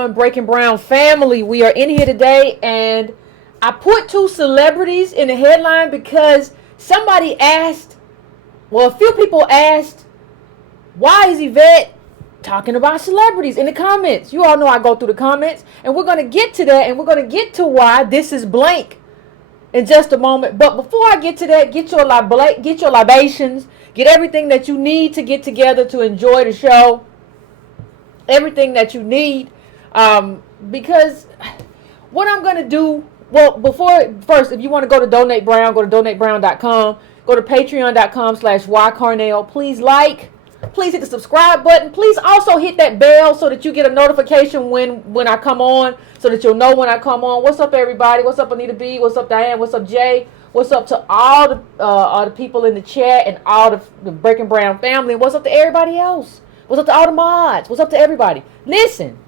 on, Breaking Brown family? We are in here today, and I put two celebrities in the headline because somebody asked, well, a few people asked, why is Yvette talking about celebrities in the comments? You all know I go through the comments, and we're going to get to that, and we're going to get to why this is blank in just a moment. But before I get to that, get your libations, get everything that you need to get together to enjoy the show. Everything that you need, because what I'm going to do, well, first, if you want to go to Donate Brown, go to donatebrown.com, go to patreon.com/ycarnell. Please please hit the subscribe button. Please also hit that bell so that you get a notification when I come on, so that you'll know when I come on. What's up, everybody? What's up, Anita B? What's up, Diane? What's up, Jay? What's up to all the people in the chat and all the Breaking Brown family? And what's up to everybody else? What's up to all the mods? What's up to everybody? Listen,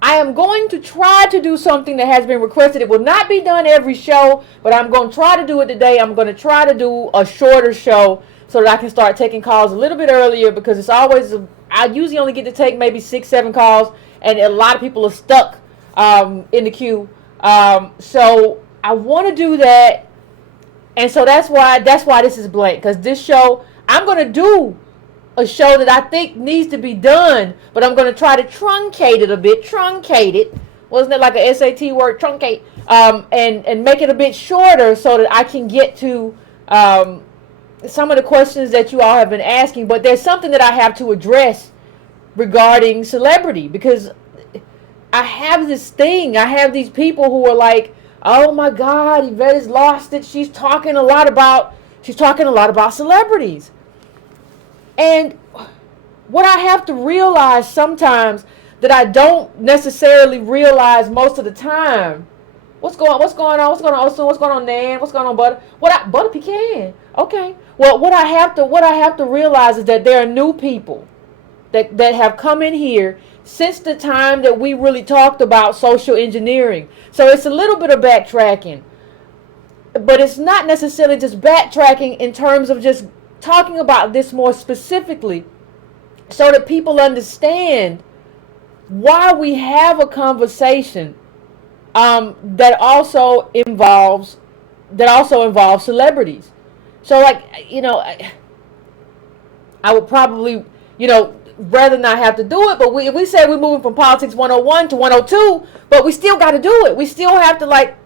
I am going to try to do something that has been requested. It will not be done every show, but I'm going to try to do it today. I'm going to try to do a shorter show so that I can start taking calls a little bit earlier, because it's always, I usually only get to take maybe 6-7 calls, and a lot of people are stuck in the queue. So I want to do that, and so that's why this is blank, because this show, I'm going to do a show that I think needs to be done, but I'm going to try to truncate it a bit. Truncate it. Wasn't it like a SAT word? Truncate. And make it a bit shorter so that I can get to some of the questions that you all have been asking. But there's something that I have to address regarding celebrity, because I have this thing. I have these people who are like, oh my God, Yvette has lost it. She's talking a lot about celebrities. And what I have to realize sometimes that I don't necessarily realize most of the time. What's going on? What's going on, Austin? What's going on, Nan? What's going on, Butter? Butter Pecan. Okay. Well, what I have to realize is that there are new people that have come in here since the time that we really talked about social engineering. So it's a little bit of backtracking, but it's not necessarily just backtracking in terms of just talking about this more specifically so that people understand why we have a conversation that also involves celebrities. So, like, I would probably, rather not have to do it, but if we say we're moving from politics 101 to 102, but we still got to do it. We still have to, like,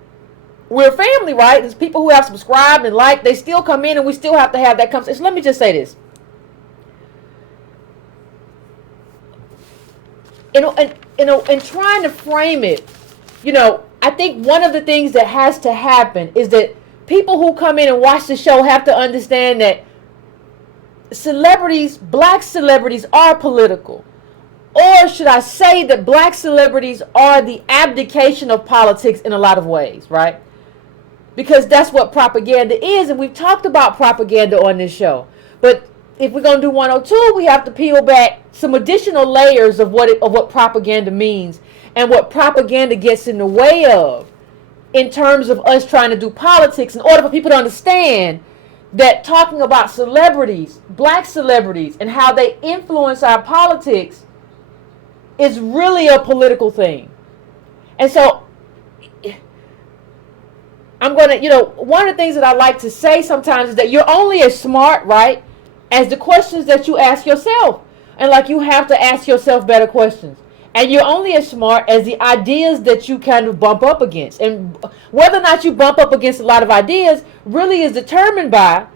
we're a family, right? There's people who have subscribed and liked. They still come in, and we still have to have that conversation. Let me just say this. And trying to frame it, I think one of the things that has to happen is that people who come in and watch the show have to understand that black celebrities are political. Or should I say that black celebrities are the abdication of politics in a lot of ways, right? Because that's what propaganda is, and we've talked about propaganda on this show. But if we're going to do 102, we have to peel back some additional layers of what propaganda means and what propaganda gets in the way of in terms of us trying to do politics, in order for people to understand that talking about celebrities, black celebrities, and how they influence our politics is really a political thing. And so I'm going to, one of the things that I like to say sometimes is that you're only as smart, right, as the questions that you ask yourself. And like, you have to ask yourself better questions. And you're only as smart as the ideas that you kind of bump up against. And whether or not you bump up against a lot of ideas really is determined by,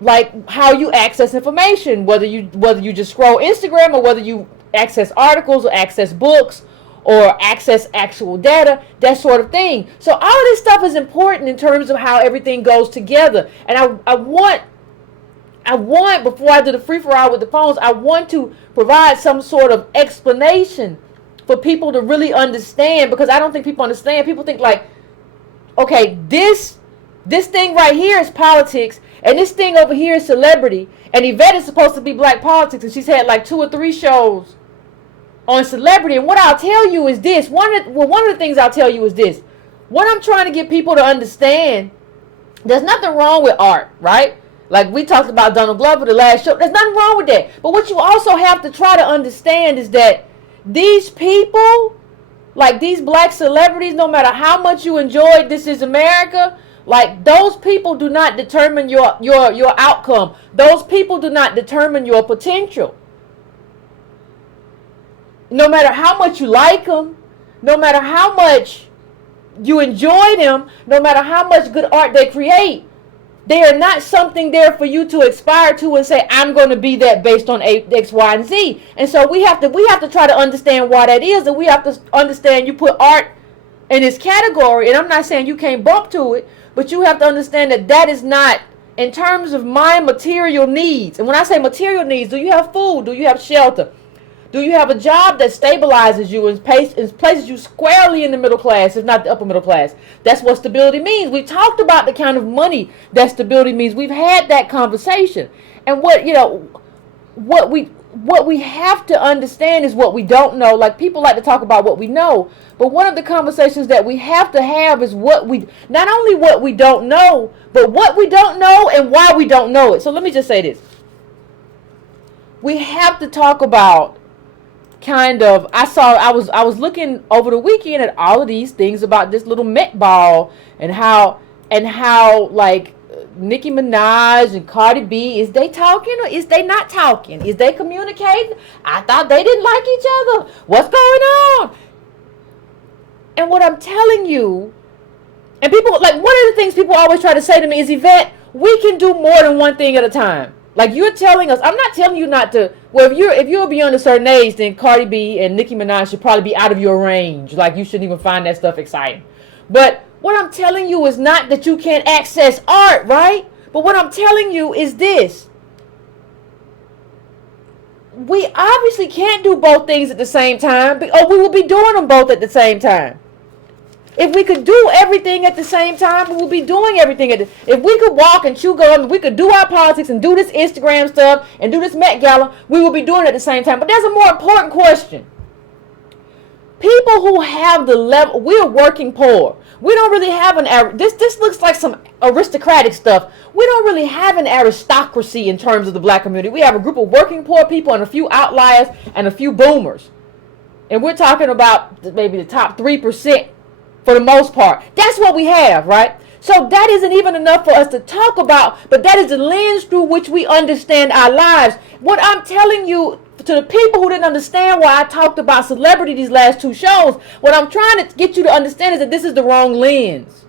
like, how you access information, whether you just scroll Instagram, or whether you access articles or access books or access actual data, that sort of thing. So all of this stuff is important in terms of how everything goes together. And I want, before I do the free-for-all with the phones, I want to provide some sort of explanation for people to really understand, because I don't think people understand. People think like, okay, this thing right here is politics, and this thing over here is celebrity, and Yvette is supposed to be black politics, and she's had like 2 or 3 shows on celebrity. And what I'll tell you is this. One of the things I'll tell you is this. What I'm trying to get people to understand, there's nothing wrong with art, right? Like we talked about Donald Glover the last show. There's nothing wrong with that. But what you also have to try to understand is that these people, like these black celebrities, no matter how much you enjoyed This Is America, like those people do not determine your outcome. Those people do not determine your potential. No matter how much you like them, no matter how much you enjoy them, no matter how much good art they create, they are not something there for you to aspire to and say, I'm going to be that based on X, Y, and Z. And so we have to try to understand why that is, and we have to understand you put art in this category, and I'm not saying you can't bump to it, but you have to understand that that is not in terms of my material needs. And when I say material needs, do you have food? Do you have shelter? Do you have a job that stabilizes you and places you squarely in the middle class, if not the upper middle class? That's what stability means. We talked about the kind of money that stability means. We've had that conversation. And what we have to understand is what we don't know. Like, people like to talk about what we know, but one of the conversations that we have to have is not only what we don't know, but what we don't know and why we don't know it. So let me just say this. We have to talk about I was looking over the weekend at all of these things about this little Met Ball and how like Nicki Minaj and Cardi B, is they talking or is they not talking? Is they communicating? I thought they didn't like each other. What's going on? And what I'm telling you, and people, like, one of the things people always try to say to me is, Yvette, we can do more than one thing at a time. Like, you're telling us, I'm not telling you not to, well, if you're beyond a certain age, then Cardi B and Nicki Minaj should probably be out of your range. Like, you shouldn't even find that stuff exciting. But what I'm telling you is not that you can't access art, right? But what I'm telling you is this. We obviously can't do both things at the same time, or we will be doing them both at the same time. If we could do everything at the same time, we would be doing everything. If we could walk and chew gum, we could do our politics and do this Instagram stuff and do this Met Gala, we would be doing it at the same time. But there's a more important question. People who have the level, we're working poor. We don't really have this looks like some aristocratic stuff. We don't really have an aristocracy in terms of the black community. We have a group of working poor people and a few outliers and a few boomers. And we're talking about maybe the top 3%. For the most part, that's what we have, right? So that isn't even enough for us to talk about, but that is the lens through which we understand our lives. What I'm telling you, to the people who didn't understand why I talked about celebrity these last two shows, what I'm trying to get you to understand is that this is the wrong lens.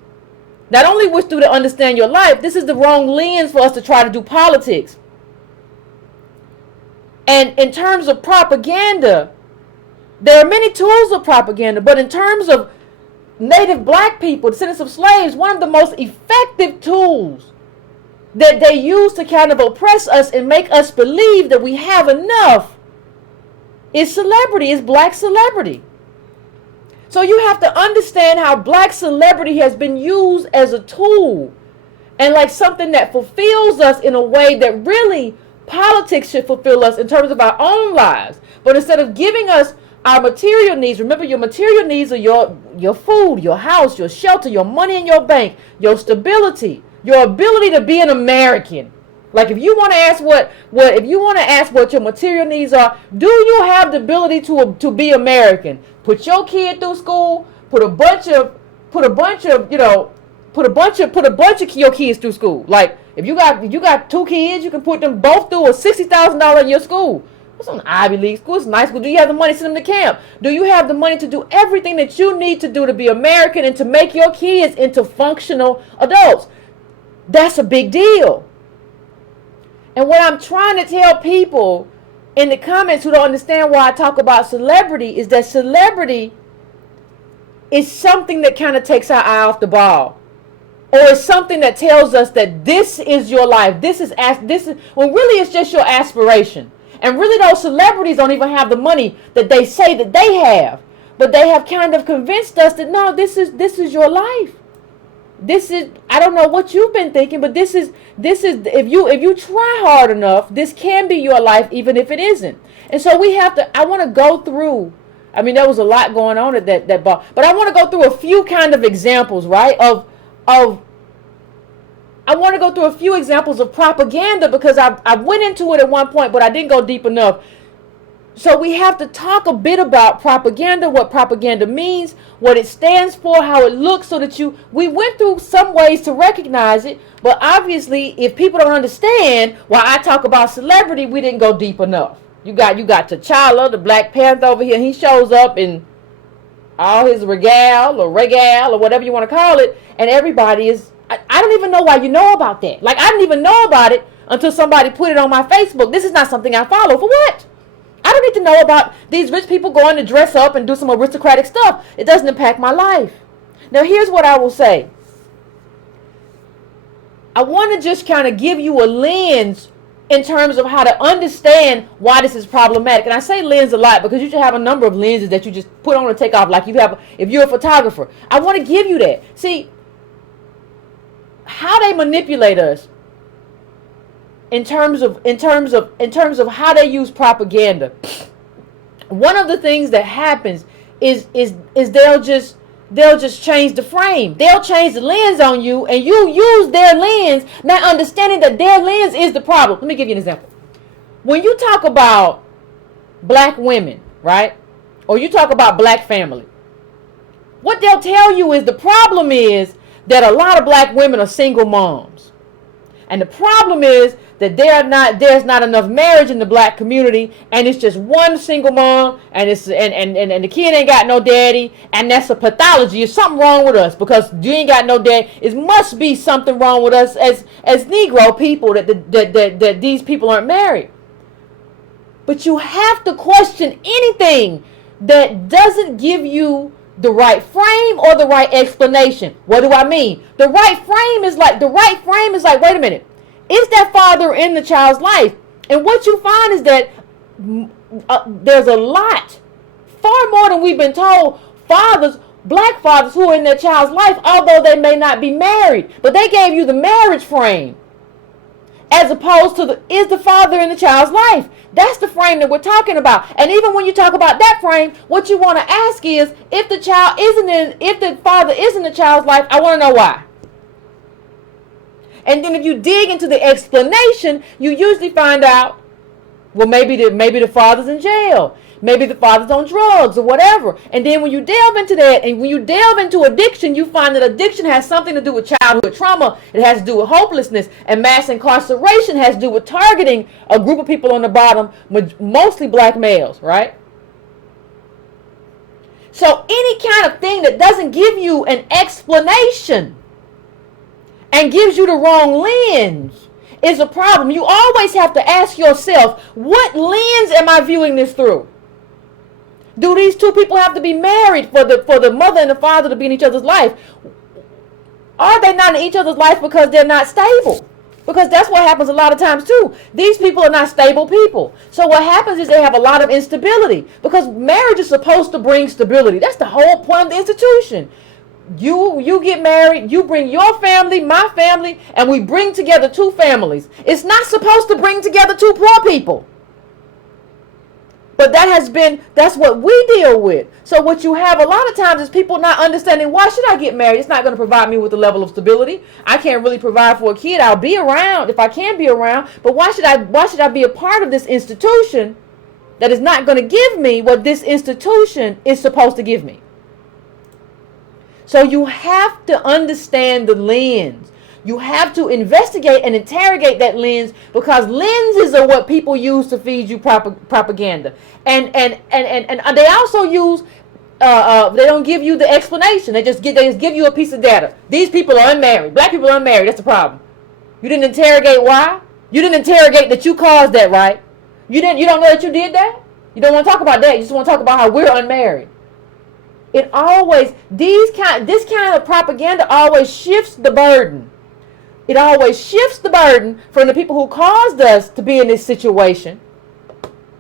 Not only wish you to understand your life, this is the wrong lens for us to try to do politics. And in terms of propaganda, there are many tools of propaganda, but in terms of Native black people, descendants of slaves, one of the most effective tools that they use to kind of oppress us and make us believe that we have enough is celebrity, is black celebrity. So you have to understand how black celebrity has been used as a tool and like something that fulfills us in a way that really politics should fulfill us in terms of our own lives. But instead of giving us our material needs, remember your material needs are your food, your house, your shelter, your money in your bank, your stability, your ability to be an American. Like, if you want to ask what your material needs are, do you have the ability to be American? Put your kid through school, put a bunch of your kids through school. Like, if you got two kids, you can put them both through a $60,000 a year school. It's an Ivy League school. It's nice school. Do you have the money to send them to camp? Do you have the money to do everything that you need to do to be American and to make your kids into functional adults? That's a big deal. And what I'm trying to tell people in the comments who don't understand why I talk about celebrity is that celebrity is something that kind of takes our eye off the ball. Or it's something that tells us that this is your life. This is when really it's just your aspiration. And really, those celebrities don't even have the money that they say that they have. But they have kind of convinced us that, no, this is your life. This is, I don't know what you've been thinking, but this is if you try hard enough, this can be your life, even if it isn't. And so I want to go through, I mean, there was a lot going on at that bar, but I want to go through a few kind of examples, right, I want to go through a few examples of propaganda because I went into it at one point, but I didn't go deep enough. So we have to talk a bit about propaganda, what propaganda means, what it stands for, how it looks, so that we went through some ways to recognize it, but obviously if people don't understand why I talk about celebrity, we didn't go deep enough. You got T'Challa, the Black Panther over here, he shows up in all his regale or whatever you want to call it, and everybody is, I don't even know why you know about that. Like, I didn't even know about it until somebody put it on my Facebook. This is not something I follow. For what? I don't need to know about these rich people going to dress up and do some aristocratic stuff. It doesn't impact my life. Now, here's what I will say. I want to just kind of give you a lens in terms of how to understand why this is problematic. And I say lens a lot because you should have a number of lenses that you just put on and take off, like if you're a photographer. I want to give you that. See, how they manipulate us in terms of how they use propaganda. One of the things that happens is they'll just change the frame. They'll change the lens on you, and you use their lens, not understanding that their lens is the problem. Let me give you an example. When you talk about black women, right? Or you talk about black family, what they'll tell you is the problem is that a lot of black women are single moms. And the problem is that there's not enough marriage in the black community, and it's just one single mom, and the kid ain't got no daddy, and that's a pathology. There's something wrong with us because you ain't got no dad. It must be something wrong with us as Negro people that these people aren't married. But you have to question anything that doesn't give you the right frame or the right explanation. What do I mean? The right frame is like, wait a minute. Is that father in the child's life? And what you find is that there's a lot, far more than we've been told, black fathers who are in their child's life, although they may not be married, but they gave you the marriage frame, as opposed to is the father in the child's life. That's the frame that we're talking about. And even when you talk about that frame, what you want to ask is, if the father is in the child's life, I want to know why. And then if you dig into the explanation, you usually find out, well, maybe the father's in jail. Maybe the father's on drugs or whatever. And then when you delve into that, and when you delve into addiction, you find that addiction has something to do with childhood trauma. It has to do with hopelessness. And mass incarceration has to do with targeting a group of people on the bottom, mostly black males, right? So any kind of thing that doesn't give you an explanation and gives you the wrong lens is a problem. You always have to ask yourself, what lens am I viewing this through? Do these two people have to be married for the mother and the father to be in each other's life? Are they not in each other's life because they're not stable? Because that's what happens a lot of times too. These people are not stable people. So what happens is they have a lot of instability, because marriage is supposed to bring stability. That's the whole point of the institution. You get married, you bring your family, my family, and we bring together two families. It's not supposed to bring together two poor people. But that's what we deal with. So what you have a lot of times is people not understanding, why should I get married? It's not going to provide me with a level of stability. I can't really provide for a kid. I'll be around if I can be around. But why should I be a part of this institution that is not going to give me what this institution is supposed to give me? So you have to understand the lens. You have to investigate and interrogate that lens, because lenses are what people use to feed you propaganda. And they also use, they don't give you the explanation. They just give you a piece of data. These people are unmarried. Black people are unmarried. That's the problem. You didn't interrogate why. You didn't interrogate that you caused that, right? You don't know that you did that. You don't want to talk about that. You just want to talk about how we're unmarried. It always, this kind of propaganda always shifts the burden. It always shifts the burden from the people who caused us to be in this situation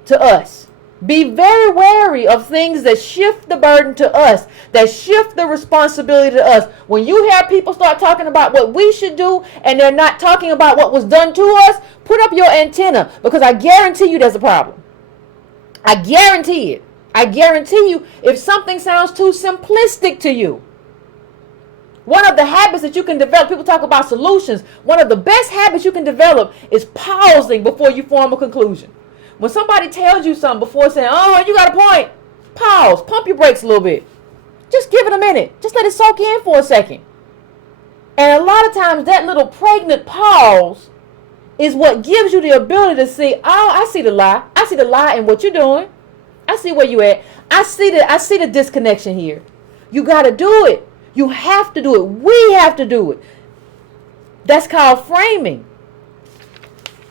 to us. Be very wary of things that shift the burden to us, that shift the responsibility to us. When you hear people start talking about what we should do and they're not talking about what was done to us, put up your antenna, because I guarantee you there's a problem. I guarantee it. I guarantee you, if something sounds too simplistic to you, one of the habits that you can develop, people talk about solutions, one of the best habits you can develop is pausing before you form a conclusion. When somebody tells you something before saying, oh, you got a point, pause, pump your brakes a little bit. Just give it a minute. Just let it soak in for a second. And a lot of times that little pregnant pause is what gives you the ability to see, oh, I see the lie. I see the lie in what you're doing. I see where you at. I see the disconnection here. You got to do it. You have to do it. We have to do it. That's called framing.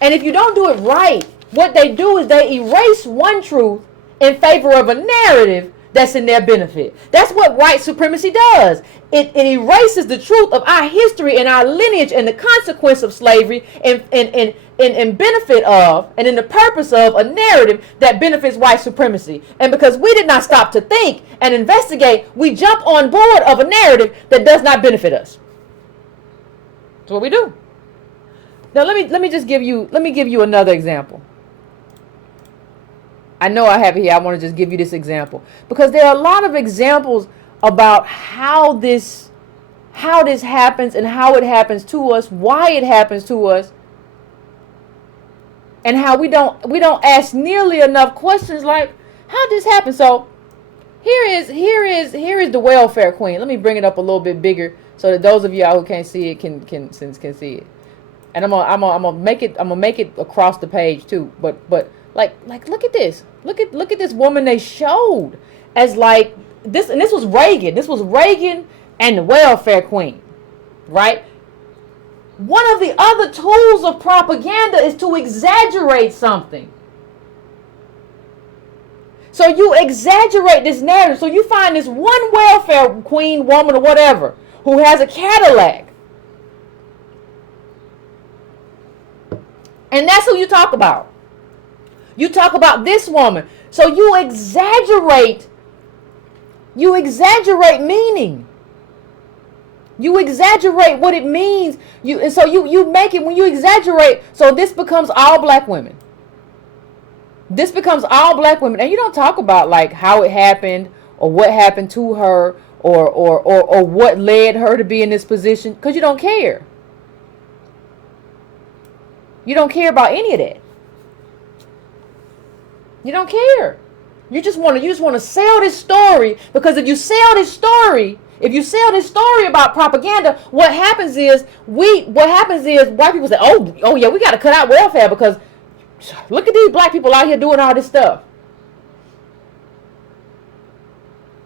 And if you don't do it right, what they do is they erase one truth in favor of a narrative that's in their benefit. That's what white supremacy does. It erases the truth of our history and our lineage and the consequence of slavery in benefit of and in the purpose of a narrative that benefits white supremacy. And because we did not stop to think and investigate, we jump on board of a narrative that does not benefit us. That's what we do. Now let me give you another example. I know I have it here. I want to just give you this example because there are a lot of examples about how this happens and how it happens to us, why it happens to us, and how we don't ask nearly enough questions like, how did this happen? So here is the welfare queen. Let me bring it up a little bit bigger so that those of y'all who can't see it can see it. And I'm gonna make it across the page too. But like look at this. Look at this woman they showed as like this, and this was Reagan. This was Reagan and the welfare queen, right? One of the other tools of propaganda is to exaggerate something. So you exaggerate this narrative. So you find this one welfare queen, woman, or whatever, who has a Cadillac. And that's who you talk about. You talk about this woman. So you exaggerate meaning. You exaggerate what it means. You make it, when you exaggerate, so this becomes all black women. This becomes all black women. And you don't talk about like how it happened or what happened to her or what led her to be in this position, because you don't care. You don't care about any of that. You don't care. You just want to sell this story, because if you sell this story about propaganda, what happens is white people say, oh yeah, we got to cut out welfare because look at these black people out here doing all this stuff.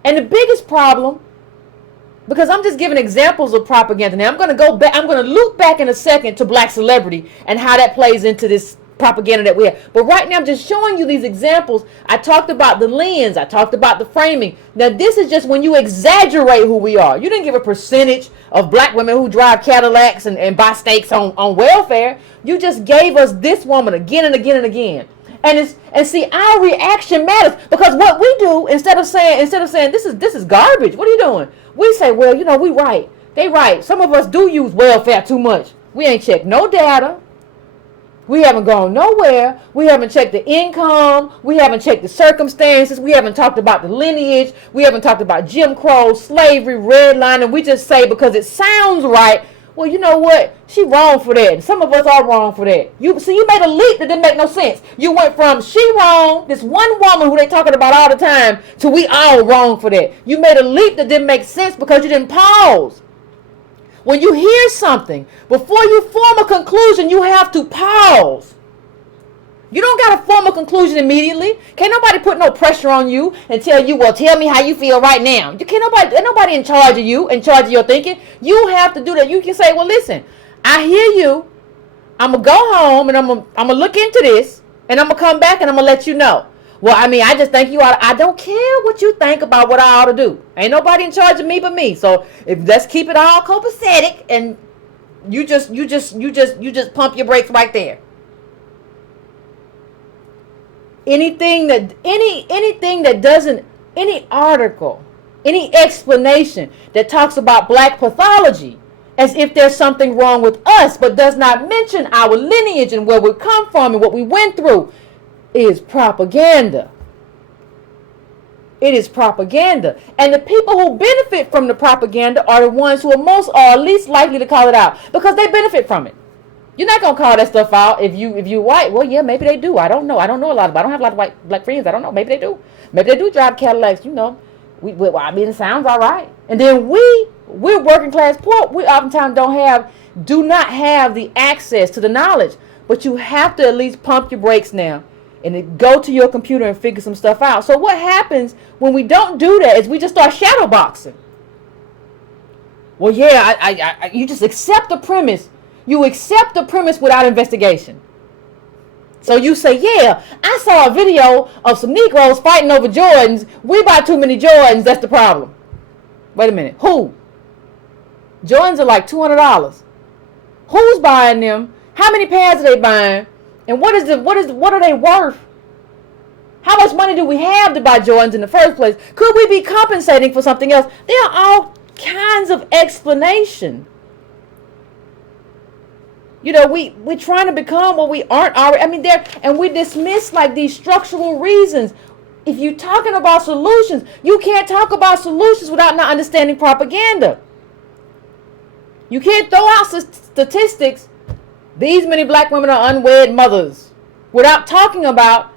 And the biggest problem, because I'm just giving examples of propaganda. Now I'm going to loop back in a second to black celebrity and how that plays into this propaganda that we have. But right now I'm just showing you these examples. I talked about the lens. I talked about the framing. Now this is just when you exaggerate who we are. You didn't give a percentage of black women who drive Cadillacs and buy steaks on welfare. You just gave us this woman again and again and again. And see, our reaction matters, because what we do, instead of saying this is garbage, what are you doing? We say, well, we right. They right. Some of us do use welfare too much. We ain't checked no data. We haven't gone nowhere. We haven't checked the income. We haven't checked the circumstances. We haven't talked about the lineage. We haven't talked about Jim Crow, slavery, redlining. We just say because it sounds right. Well, you know what? She wrong for that. Some of us are wrong for that. You made a leap that didn't make no sense. You went from she wrong, this one woman who they talking about all the time, to we all wrong for that. You made a leap that didn't make sense because you didn't pause. When you hear something, before you form a conclusion, you have to pause. You don't got to form a conclusion immediately. Can't nobody put no pressure on you and tell you, well, tell me how you feel right now. Ain't nobody in charge of you, in charge of your thinking. You have to do that. You can say, well, listen, I hear you. I'm going to go home and I'm going to look into this, and I'm going to come back and I'm going to let you know. Well, I just think you ought to, I don't care what you think about what I ought to do. Ain't nobody in charge of me but me. So let's keep it all copacetic, and you just pump your brakes right there. Anything that doesn't, any article, any explanation that talks about black pathology as if there's something wrong with us, but does not mention our lineage and where we come from and what we went through, is propaganda. It is propaganda. And the people who benefit from the propaganda are the ones who are least likely to call it out, because they benefit from it. You're not gonna call that stuff out if you white. Well, yeah, maybe they do. I don't know. I don't know a lot. I don't have a lot of white black friends. I don't know. Maybe they do. Maybe they do drive Cadillacs. You know, I mean, it sounds all right. And then we're working class poor. We oftentimes do not have the access to the knowledge. But you have to at least pump your brakes now and then go to your computer and figure some stuff out. So what happens when we don't do that is we just start shadow boxing. Well, yeah, you just accept the premise. You accept the premise without investigation. So you say, yeah, I saw a video of some Negroes fighting over Jordans. We buy too many Jordans. That's the problem. Wait a minute. Who? Jordans are like $200. Who's buying them? How many pairs are they buying? And what are they worth? How much money do we have to buy Jordans in the first place? Could we be compensating for something else? There are all kinds of explanation. You know, we're trying to become what we aren't already. I mean, and we dismiss like these structural reasons. If you're talking about solutions, you can't talk about solutions without not understanding propaganda. You can't throw out statistics. These many black women are unwed mothers without talking about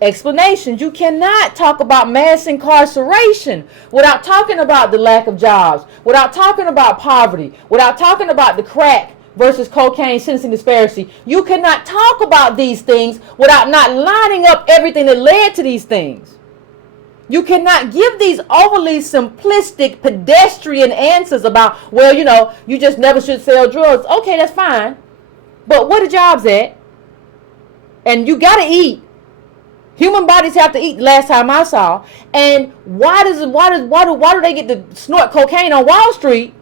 explanations. You cannot talk about mass incarceration without talking about the lack of jobs, without talking about poverty, without talking about the crack versus cocaine sentencing disparity. You cannot talk about these things without not lining up everything that led to these things. You cannot give these overly simplistic pedestrian answers about, well, you know, you just never should sell drugs. Okay, that's fine. But where the jobs at? And you got to eat. Human bodies have to eat the last time I saw. And why do they get to snort cocaine on Wall Street,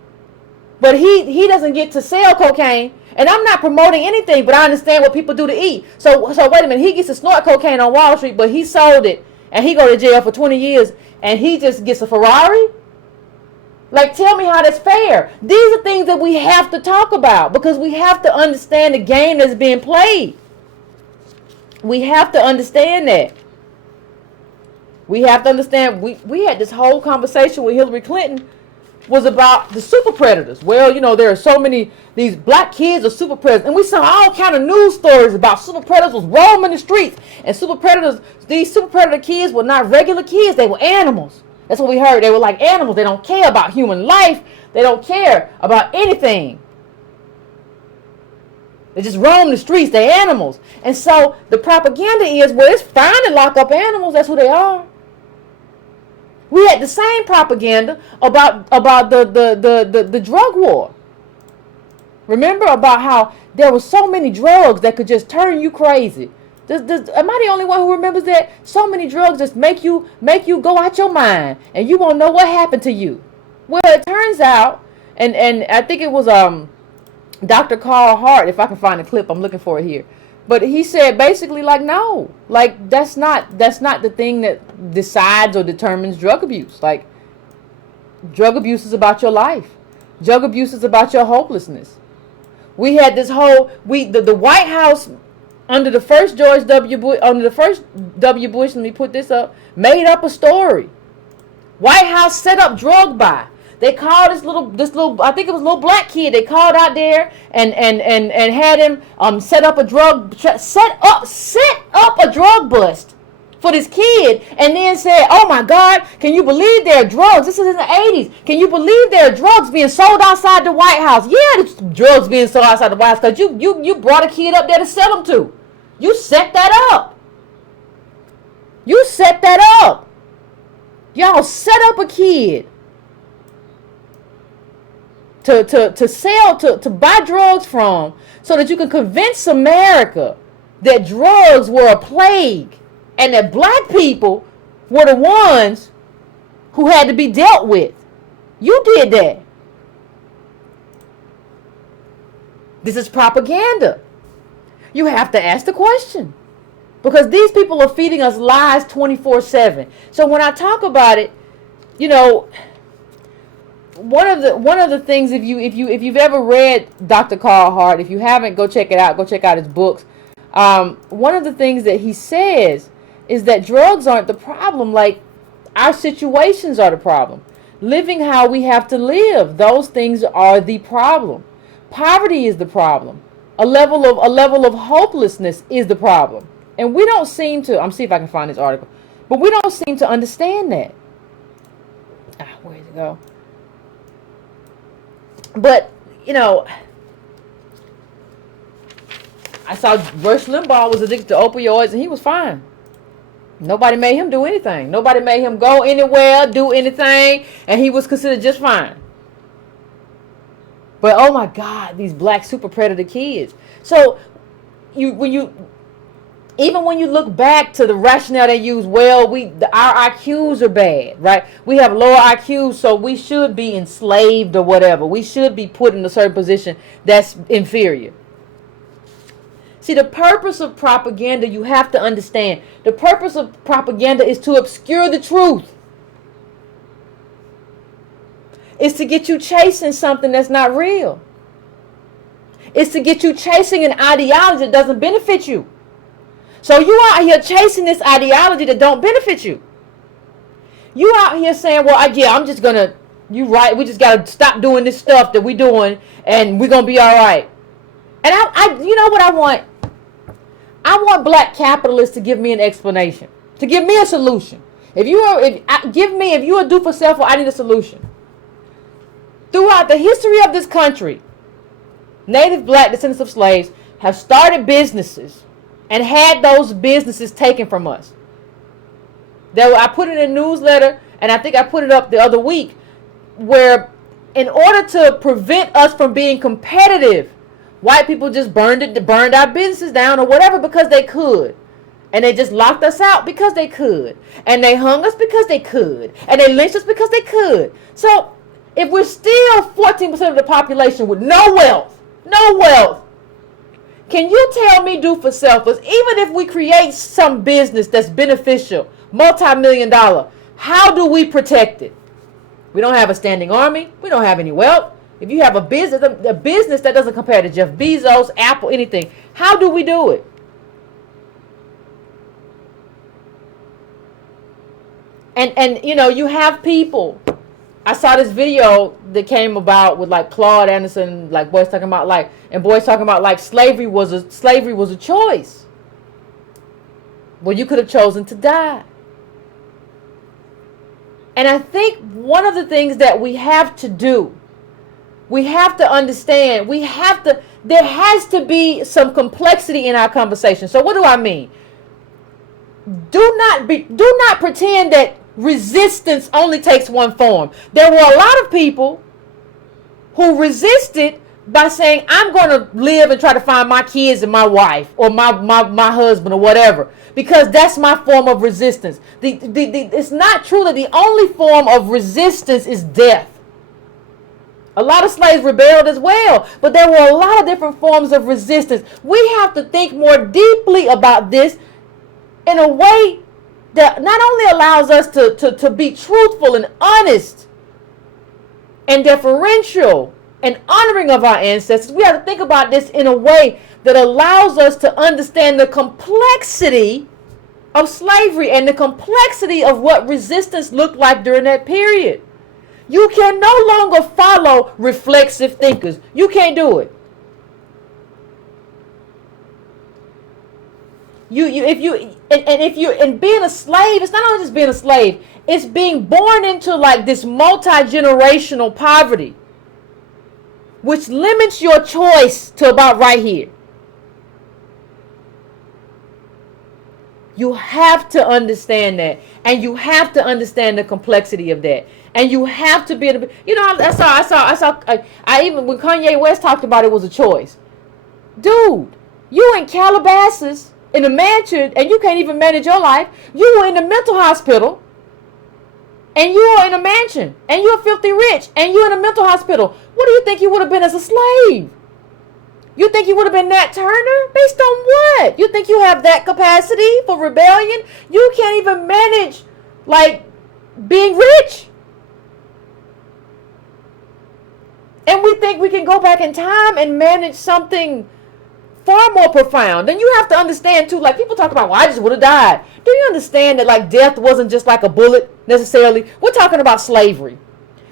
but he doesn't get to sell cocaine? And I'm not promoting anything, but I understand what people do to eat. So wait a minute, he gets to snort cocaine on Wall Street, but he sold it and he go to jail for 20 years and he just gets a Ferrari? Like, tell me how that's fair. These are things that we have to talk about because we have to understand the game that's being played. We have to understand that. We have to understand. We had this whole conversation with Hillary Clinton was about the super predators. Well, you know, there are so many, these black kids are super predators. And we saw all kind of news stories about super predators was roaming the streets. And super predators, these super predator kids were not regular kids. They were animals. That's what we heard. They were like animals. They don't care about human life. They don't care about anything. They just roam the streets. They're animals. And so the propaganda is, well, it's fine to lock up animals. That's who they are. We had the same propaganda about the drug war. Remember about how there were so many drugs that could just turn you crazy. Am I the only one who remembers that? So many drugs just make you go out your mind, and you won't know what happened to you. Well, it turns out, and I think it was Dr. Carl Hart, if I can find a clip, I'm looking for it here. But he said basically like, no, like that's not the thing that decides or determines drug abuse. Like, drug abuse is about your life. Drug abuse is about your hopelessness. We had this whole the White House under the first W. Bush, let me put this up, made up a story. White House set up drug buy. They called this little, I think it was a little black kid. They called out there and had him set up a drug bust for this kid, and then said, "Oh my God, can you believe there are drugs? This is in the 80s. Can you believe there are drugs being sold outside the White House?" Yeah, there's drugs being sold outside the White House because you brought a kid up there to sell them to. You set that up. You set that up. Y'all set up a kid to sell, to buy drugs from, so that you can convince America that drugs were a plague and that black people were the ones who had to be dealt with. You did that. This is propaganda. You have to ask the question, because these people are feeding us lies 24/7. So when I talk about it, you know, one of the things, if you've ever read Dr. Carl Hart, if you haven't, go check it out. Go check out his books. One of the things that he says is that drugs aren't the problem. Like, our situations are the problem. Living how we have to live, those things are the problem. Poverty is the problem. A level of hopelessness is the problem. And we don't seem to, I'm see if I can find this article, but we don't seem to understand that. Where'd it go? But, I saw Rush Limbaugh was addicted to opioids and he was fine. Nobody made him do anything. Nobody made him go anywhere, do anything, and he was considered just fine. But oh my God, these black super predator kids. So when you look back to the rationale they use, well, our IQs are bad, right? We have lower IQs, so we should be enslaved or whatever. We should be put in a certain position that's inferior. See, the purpose of propaganda, you have to understand. The purpose of propaganda is to obscure the truth. It's to get you chasing something that's not real. It's to get you chasing an ideology that doesn't benefit you. So you out here chasing this ideology that don't benefit you. You out here saying, well, I'm just going to, you right, we just got to stop doing this stuff that we doing and we're going to be all right. And I you know what I want? I want black capitalists to give me an explanation, to give me a solution. If you are due for self, I need a solution. Throughout the history of this country, native black descendants of slaves have started businesses and had those businesses taken from us. I put it in a newsletter, and I think I put it up the other week, where in order to prevent us from being competitive, white people just burned our businesses down or whatever because they could. And they just locked us out because they could. And they hung us because they could. And they lynched us because they could. So if we're still 14% of the population with no wealth, can you tell me, do for selfless, even if we create some business that's beneficial, multi-million-dollar, how do we protect it? We don't have a standing army. We don't have any wealth. If you have a business that doesn't compare to Jeff Bezos, Apple, anything, how do we do it? And you have people. I saw this video that came about with like Claude Anderson, like boys talking about slavery was a choice. Well, you could have chosen to die. And I think one of the things that we have to do, we have to understand, there has to be some complexity in our conversation. So what do I mean? Do not pretend that resistance only takes one form. There were a lot of people who resisted by saying, I'm going to live and try to find my kids and my wife or my husband or whatever, because that's my form of resistance. It's not true that the only form of resistance is death. A lot of slaves rebelled as well, but there were a lot of different forms of resistance. We have to think more deeply about this in a way that not only allows us to be truthful and honest and deferential and honoring of our ancestors, we have to think about this in a way that allows us to understand the complexity of slavery and the complexity of what resistance looked like during that period. You can no longer follow reflexive thinkers. You can't do it. And being a slave, it's not only just being a slave, it's being born into like this multi-generational poverty, which limits your choice to about right here. You have to understand that, and you have to understand the complexity of that, and you have to be able to, I even when Kanye West talked about it was a choice. Dude, you in Calabasas in a mansion and you can't even manage your life. You were in a mental hospital and you are in a mansion and you're filthy rich and you're in a mental hospital. What do you think you would have been as a slave? You think you would have been Nat Turner? Based on what? You think you have that capacity for rebellion? You can't even manage like being rich. And we think we can go back in time and manage something far more profound. Then you have to understand too, like people talk about, well, I just would have died. Do you understand that like death wasn't just like a bullet necessarily? We're talking about slavery.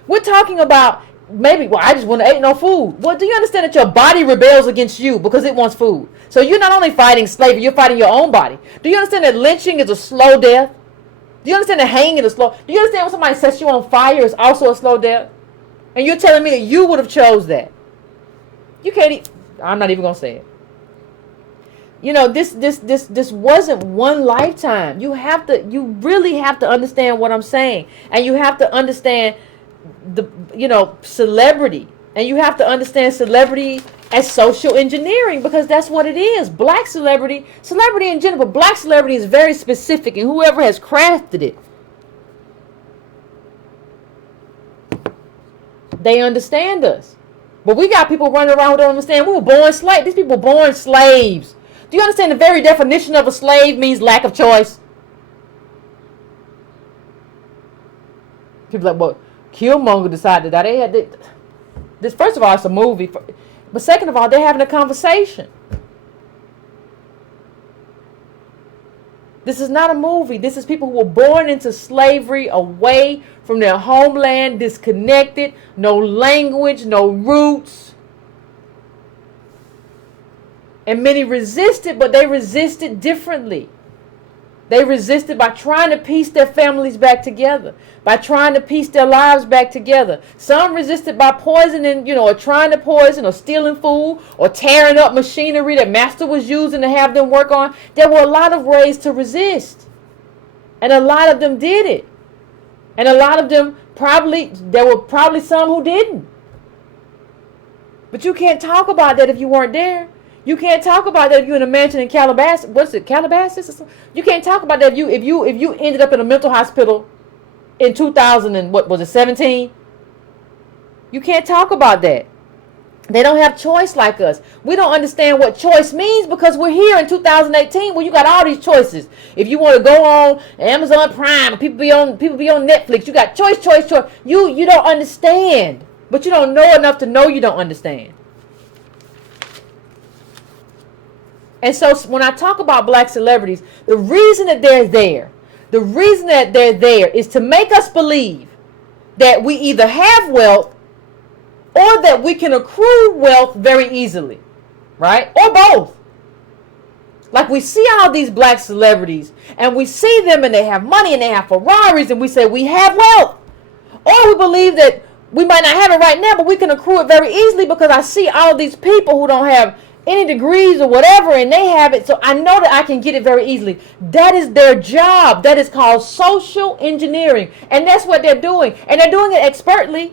We're talking about Maybe, well, I just want to eat no food. Well, do you understand that your body rebels against you because it wants food? So you're not only fighting slavery, you're fighting your own body. Do you understand that lynching is a slow death? Do you understand that hanging is a slow? Do you understand when somebody sets you on fire is also a slow death? And you're telling me that you would have chose that? You can't. I'm not even gonna say it. You know, this wasn't one lifetime. You really have to understand what I'm saying, and you have to understand celebrity, and you have to understand celebrity as social engineering, because that's what it is. Black celebrity in general, but black celebrity is very specific, and whoever has crafted it, they understand us. But we got people running around who don't understand. We were born slaves. These people were born slaves. Do you understand the very definition of a slave means lack of choice? People like, well, Killmonger decided that they had this. First of all, it's a movie, but second of all, they're having a conversation. This is not a movie. This is people who were born into slavery, away from their homeland, disconnected, no language, no roots. And many resisted, but they resisted differently. They resisted by trying to piece their families back together, by trying to piece their lives back together. Some resisted by poisoning, or trying to poison, or stealing food, or tearing up machinery that master was using to have them work on. There were a lot of ways to resist. And a lot of them did it. And a lot of them there were probably some who didn't. But you can't talk about that if you weren't there. You can't talk about that if you're in a mansion in Calabasas. What's it, Calabasas? You can't talk about that if you ended up in a mental hospital in 2000 and what was it, 17? You can't talk about that. They don't have choice like us. We don't understand what choice means because we're here in 2018 where you got all these choices. If you want to go on Amazon Prime, people be on Netflix, you got choice. You don't understand, but you don't know enough to know you don't understand. And so when I talk about black celebrities, the reason that they're there is to make us believe that we either have wealth or that we can accrue wealth very easily, right? Or both. Like we see all these black celebrities and we see them and they have money and they have Ferraris and we say we have wealth. Or we believe that we might not have it right now, but we can accrue it very easily because I see all these people who don't have any degrees or whatever, and they have it, so I know that I can get it very easily. That is their job. That is called social engineering, and that's what they're doing, and they're doing it expertly.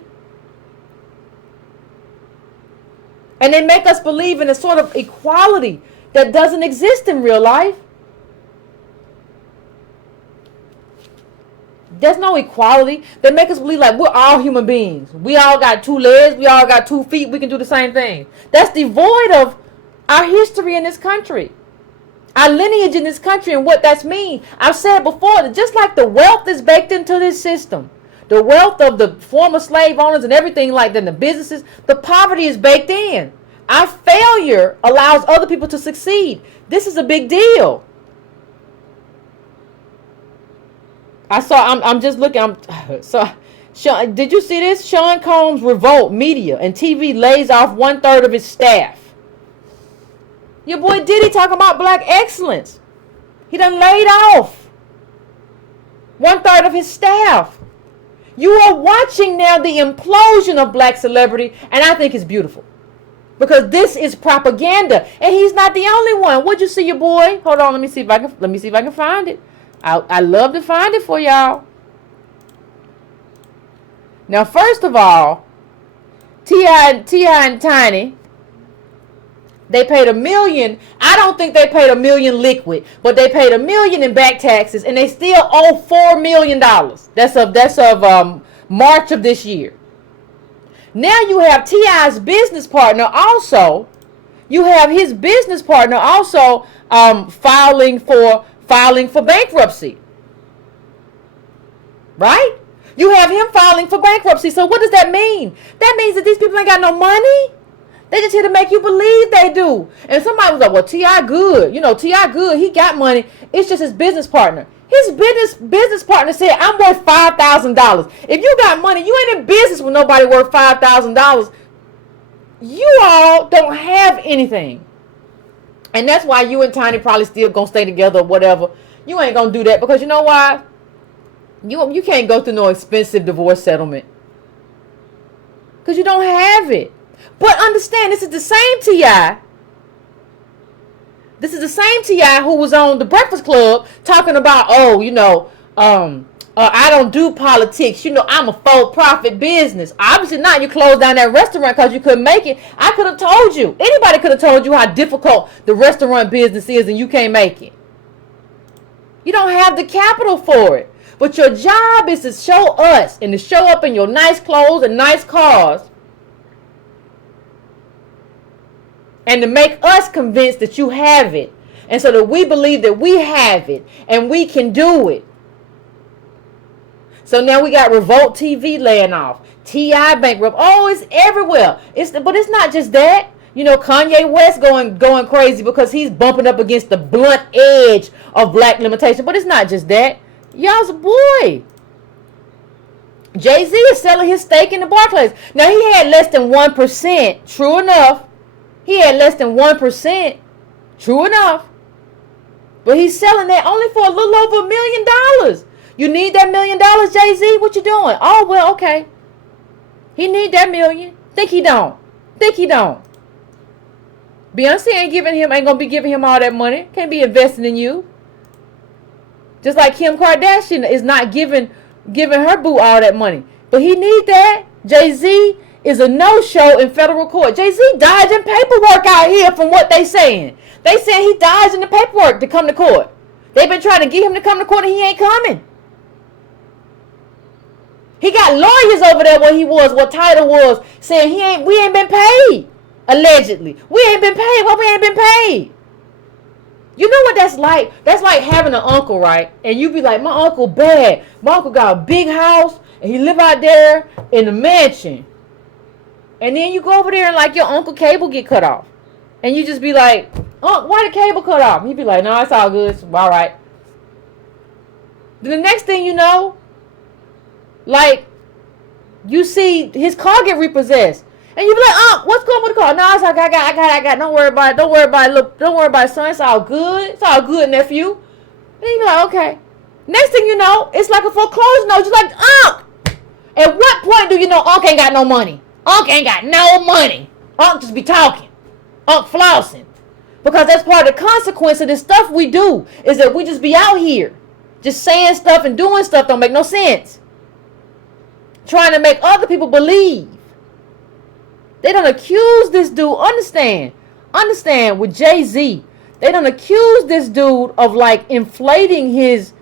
And they make us believe in a sort of equality that doesn't exist in real life. There's no equality. They make us believe like we're all human beings. We all got 2 legs. We all got 2 feet. We can do the same thing. That's devoid of our history in this country, our lineage in this country, and what that's mean. I've said before that just like the wealth is baked into this system, the wealth of the former slave owners and everything like that, and the businesses, the poverty is baked in. Our failure allows other people to succeed. This is a big deal. I'm just looking. Sean, did you see this? Sean Combs revolt media and TV lays off 1/3 of his staff. Your boy Diddy talking about black excellence. He done laid off 1/3 of his staff. You are watching now the implosion of black celebrity, and I think it's beautiful. Because this is propaganda, and he's not the only one. What'd you see, your boy? Hold on, let me see if I can find it. I love to find it for y'all. Now, first of all, T.I. and Tiny, they paid $1 million. I don't think they paid $1 million liquid, but they paid $1 million in back taxes, and they still owe $4 million. That's of March of this year. Now you have T.I.'s business partner also. You have his business partner also filing for bankruptcy. Right? You have him filing for bankruptcy. So what does that mean? That means that these people ain't got no money. They just here to make you believe they do. And somebody was like, well, T.I. good. T.I. good. He got money. It's just his business partner. His business partner said, I'm worth $5,000. If you got money, you ain't in business with nobody worth $5,000. You all don't have anything. And that's why you and Tiny probably still gonna stay together or whatever. You ain't gonna do that because you know why? You can't go through no expensive divorce settlement. Because you don't have it. But understand, this is the same T.I. This is the same T.I. who was on the Breakfast Club talking about, I don't do politics. I'm a for-profit business. Obviously not. You closed down that restaurant because you couldn't make it. I could have told you. Anybody could have told you how difficult the restaurant business is and you can't make it. You don't have the capital for it. But your job is to show us and to show up in your nice clothes and nice cars and to make us convinced that you have it. And so that we believe that we have it and we can do it. So now we got Revolt TV laying off. T.I. bankrupt. Oh, it's everywhere. But it's not just that. Kanye West going crazy because he's bumping up against the blunt edge of black limitation. But it's not just that. Y'all's a boy. Jay-Z is selling his stake in the Barclays. Now, he had less than 1%. True enough. He had less than 1%. True enough. But he's selling that only for a little over $1 million. You need that $1 million, Jay-Z? What you doing? Oh, well, okay. He need that $1 million. Think he don't. Beyonce ain't gonna be giving him all that money. Can't be investing in you. Just like Kim Kardashian is not giving her boo all that money. But he need that. Jay-Z is a no-show in federal court. Jay-Z dodging paperwork out here from what they saying. They saying he dodging the paperwork to come to court. They've been trying to get him to come to court and he ain't coming. He got lawyers over there what Title was, saying we ain't been paid. Allegedly. We ain't been paid. Well, we ain't been paid. You know what that's like? That's like having an uncle, right? And you be like, my uncle bad. My uncle got a big house and he live out there in the mansion. And then you go over there and like your uncle cable get cut off. And you just be like, why the cable cut off? And you be like, no, it's all good. It's all right. Then the next thing you know, like, you see his car get repossessed. And you be like, what's going on with the car? No, it's like, I got. Don't worry about it. Look, don't worry about it, son. It's all good. It's all good, nephew. And then you be like, okay. Next thing you know, it's like a foreclosure note. You're like, at what point do you know Unc ain't got no money? Unc ain't got no money. Unc just be talking. Unc flossing. Because that's part of the consequence of this stuff we do, is that we just be out here. Just saying stuff and doing stuff don't make no sense. Trying to make other people believe. They don't accuse this dude. Understand with Jay-Z. They don't accuse this dude of like inflating his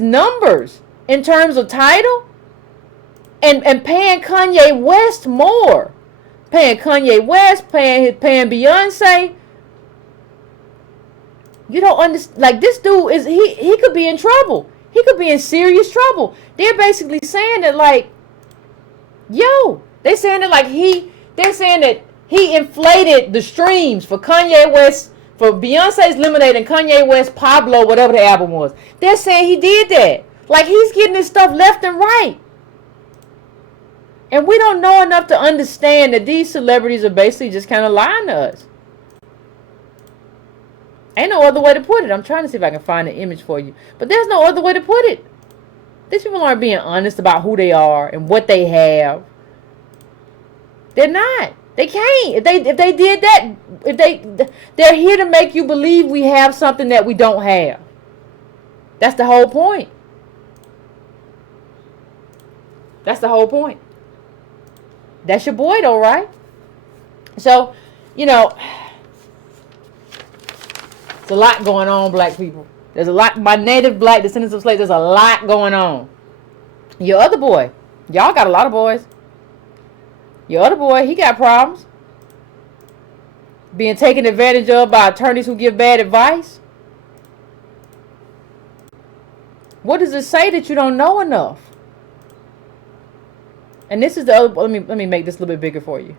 numbers in terms of title and paying Kanye West more. Paying Kanye West, paying Beyonce. You don't understand. Like, this dude is he could be in trouble. He could be in serious trouble. They're basically saying that like, they're saying that he inflated the streams for Kanye West, for Beyonce's Lemonade and Kanye West Pablo, whatever the album was. They're saying he did that. Like, he's getting this stuff left and right. And we don't know enough to understand that these celebrities are basically just kind of lying to us. Ain't no other way to put it. I'm trying to see if I can find an image for you. But there's no other way to put it. These people aren't being honest about who they are and what they have. They're not. They can't. If they did that, they're here to make you believe we have something that we don't have. That's the whole point. That's the whole point. That's your boy though, right? So, there's a lot going on, black people. There's a lot. My native black descendants of slaves, there's a lot going on. Your other boy. Y'all got a lot of boys. Your other boy, he got problems. Being taken advantage of by attorneys who give bad advice. What does it say that you don't know enough? And this is the other. Let me make this a little bit bigger for you.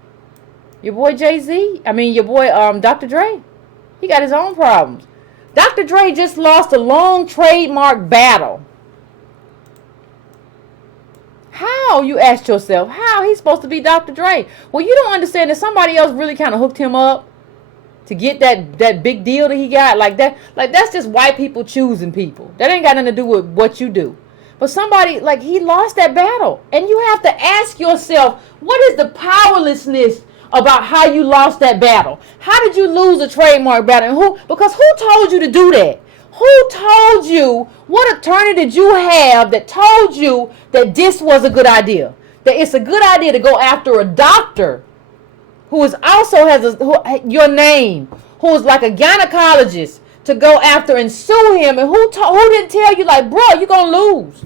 Your boy Jay-Z. Your boy Dr. Dre. He got his own problems. Dr. Dre just lost a long trademark battle. How, you asked yourself, how he's supposed to be Dr. Dre? Well, you don't understand that somebody else really kind of hooked him up to get that big deal that he got. Like that's just white people choosing people. That ain't got nothing to do with what you do. But somebody, like, he lost that battle. And you have to ask yourself, what is the powerlessness about how you lost that battle? How did you lose a trademark battle? And because who told you to do that? Who told you? What attorney did you have that told you that this was a good idea? That it's a good idea to go after a doctor who is also has your name, who is like a gynecologist, to go after and sue him? And who didn't tell you, like, bro, you're going to lose?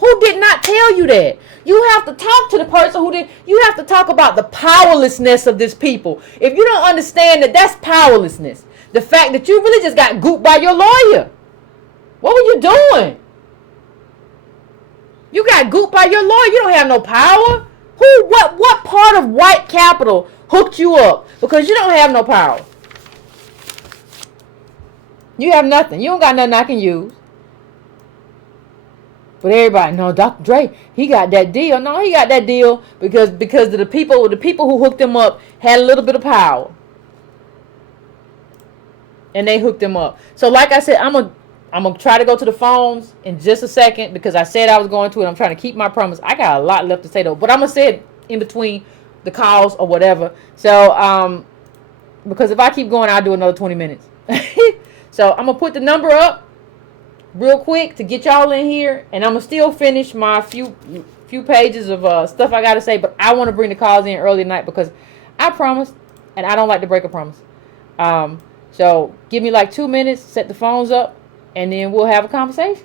Who did not tell you that? You have to talk to the person who did. You have to talk about the powerlessness of this people. If you don't understand that, that's powerlessness. The fact that you really just got gooped by your lawyer. What were you doing? You got gooped by your lawyer. You don't have no power. What part of white capital hooked you up? Because you don't have no power. You have nothing. You don't got nothing I can use. But everybody, no, Dr. Dre, he got that deal. No, he got that deal because of the people who hooked him up had a little bit of power. And they hooked him up. So like I said, I'm gonna try to go to the phones in just a second because I said I was going to, and I'm trying to keep my promise. I got a lot left to say though, but I'm gonna say it in between the calls or whatever. So because if I keep going, I'll do another 20 minutes. So I'm gonna put the number up real quick to get y'all in here, and I'm gonna still finish my few pages of stuff I gotta say, but I want to bring the calls in early tonight because I promised, and I don't like to break a promise. So give me like 2 minutes, set the phones up, and then we'll have a conversation.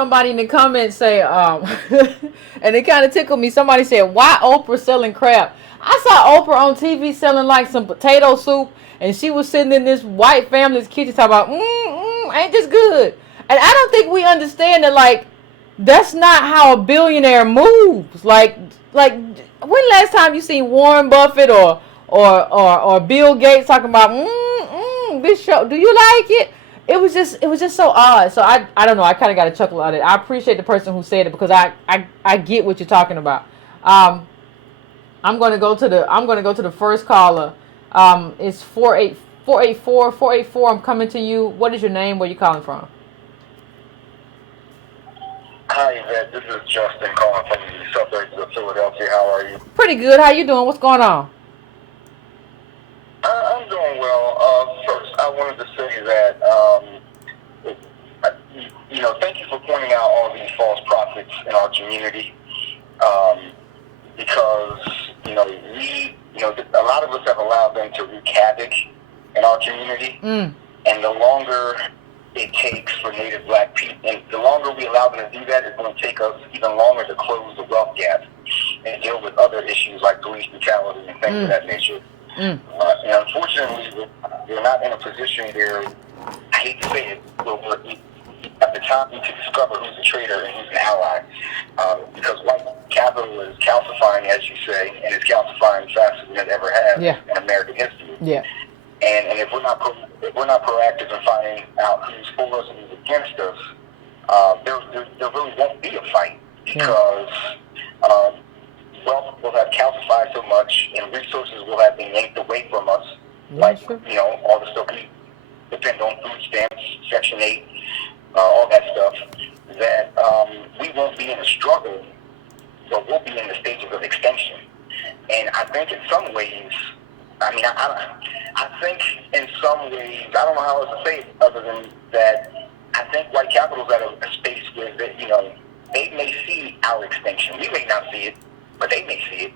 somebody in the comments say, and it kind of tickled me. Somebody said, "Why Oprah selling crap?" I saw Oprah on TV selling like some potato soup, and she was sitting in this white family's kitchen talking about, ain't this good? And I don't think we understand that, like, that's not how a billionaire moves. Like when last time you seen Warren Buffett or Bill Gates talking about, this show, do you like it? It was just so odd. So I don't know. I kind of got a chuckle out of it. I appreciate the person who said it because I get what you're talking about. I'm gonna go to the first caller. It's 484. I'm coming to you. What is your name? Where you calling from? Hi, Yvette. This is Justin calling from the suburbs of Philadelphia. How are you? Pretty good. How you doing? What's going on? I'm doing well. First, I wanted to say that, thank you for pointing out all these false prophets in our community. Because, a lot of us have allowed them to wreak havoc in our community. And the longer it takes for Native Black people, and the longer we allow them to do that, it's going to take us even longer to close the wealth gap and deal with other issues like police brutality and things of that nature. And unfortunately, we're not in a position where, I hate to say it, but we're at the time to discover who's a traitor and who's an ally. Because white capital is calcifying, as you say, and it's calcifying faster than it ever has in American history. Yeah. And if we're not proactive in finding out who's for us and who's against us, there really won't be a fight because wealth will have calcified so much and resources will have been yanked away from us. All the stuff we depend on, food stamps, Section 8, all that stuff, that we won't be in a struggle, but we'll be in the stages of extinction. And I think in some ways, I think in some ways, I don't know how else to say it other than that, I think white capital is at a space where they may see our extinction. We may not see it, but they may see it.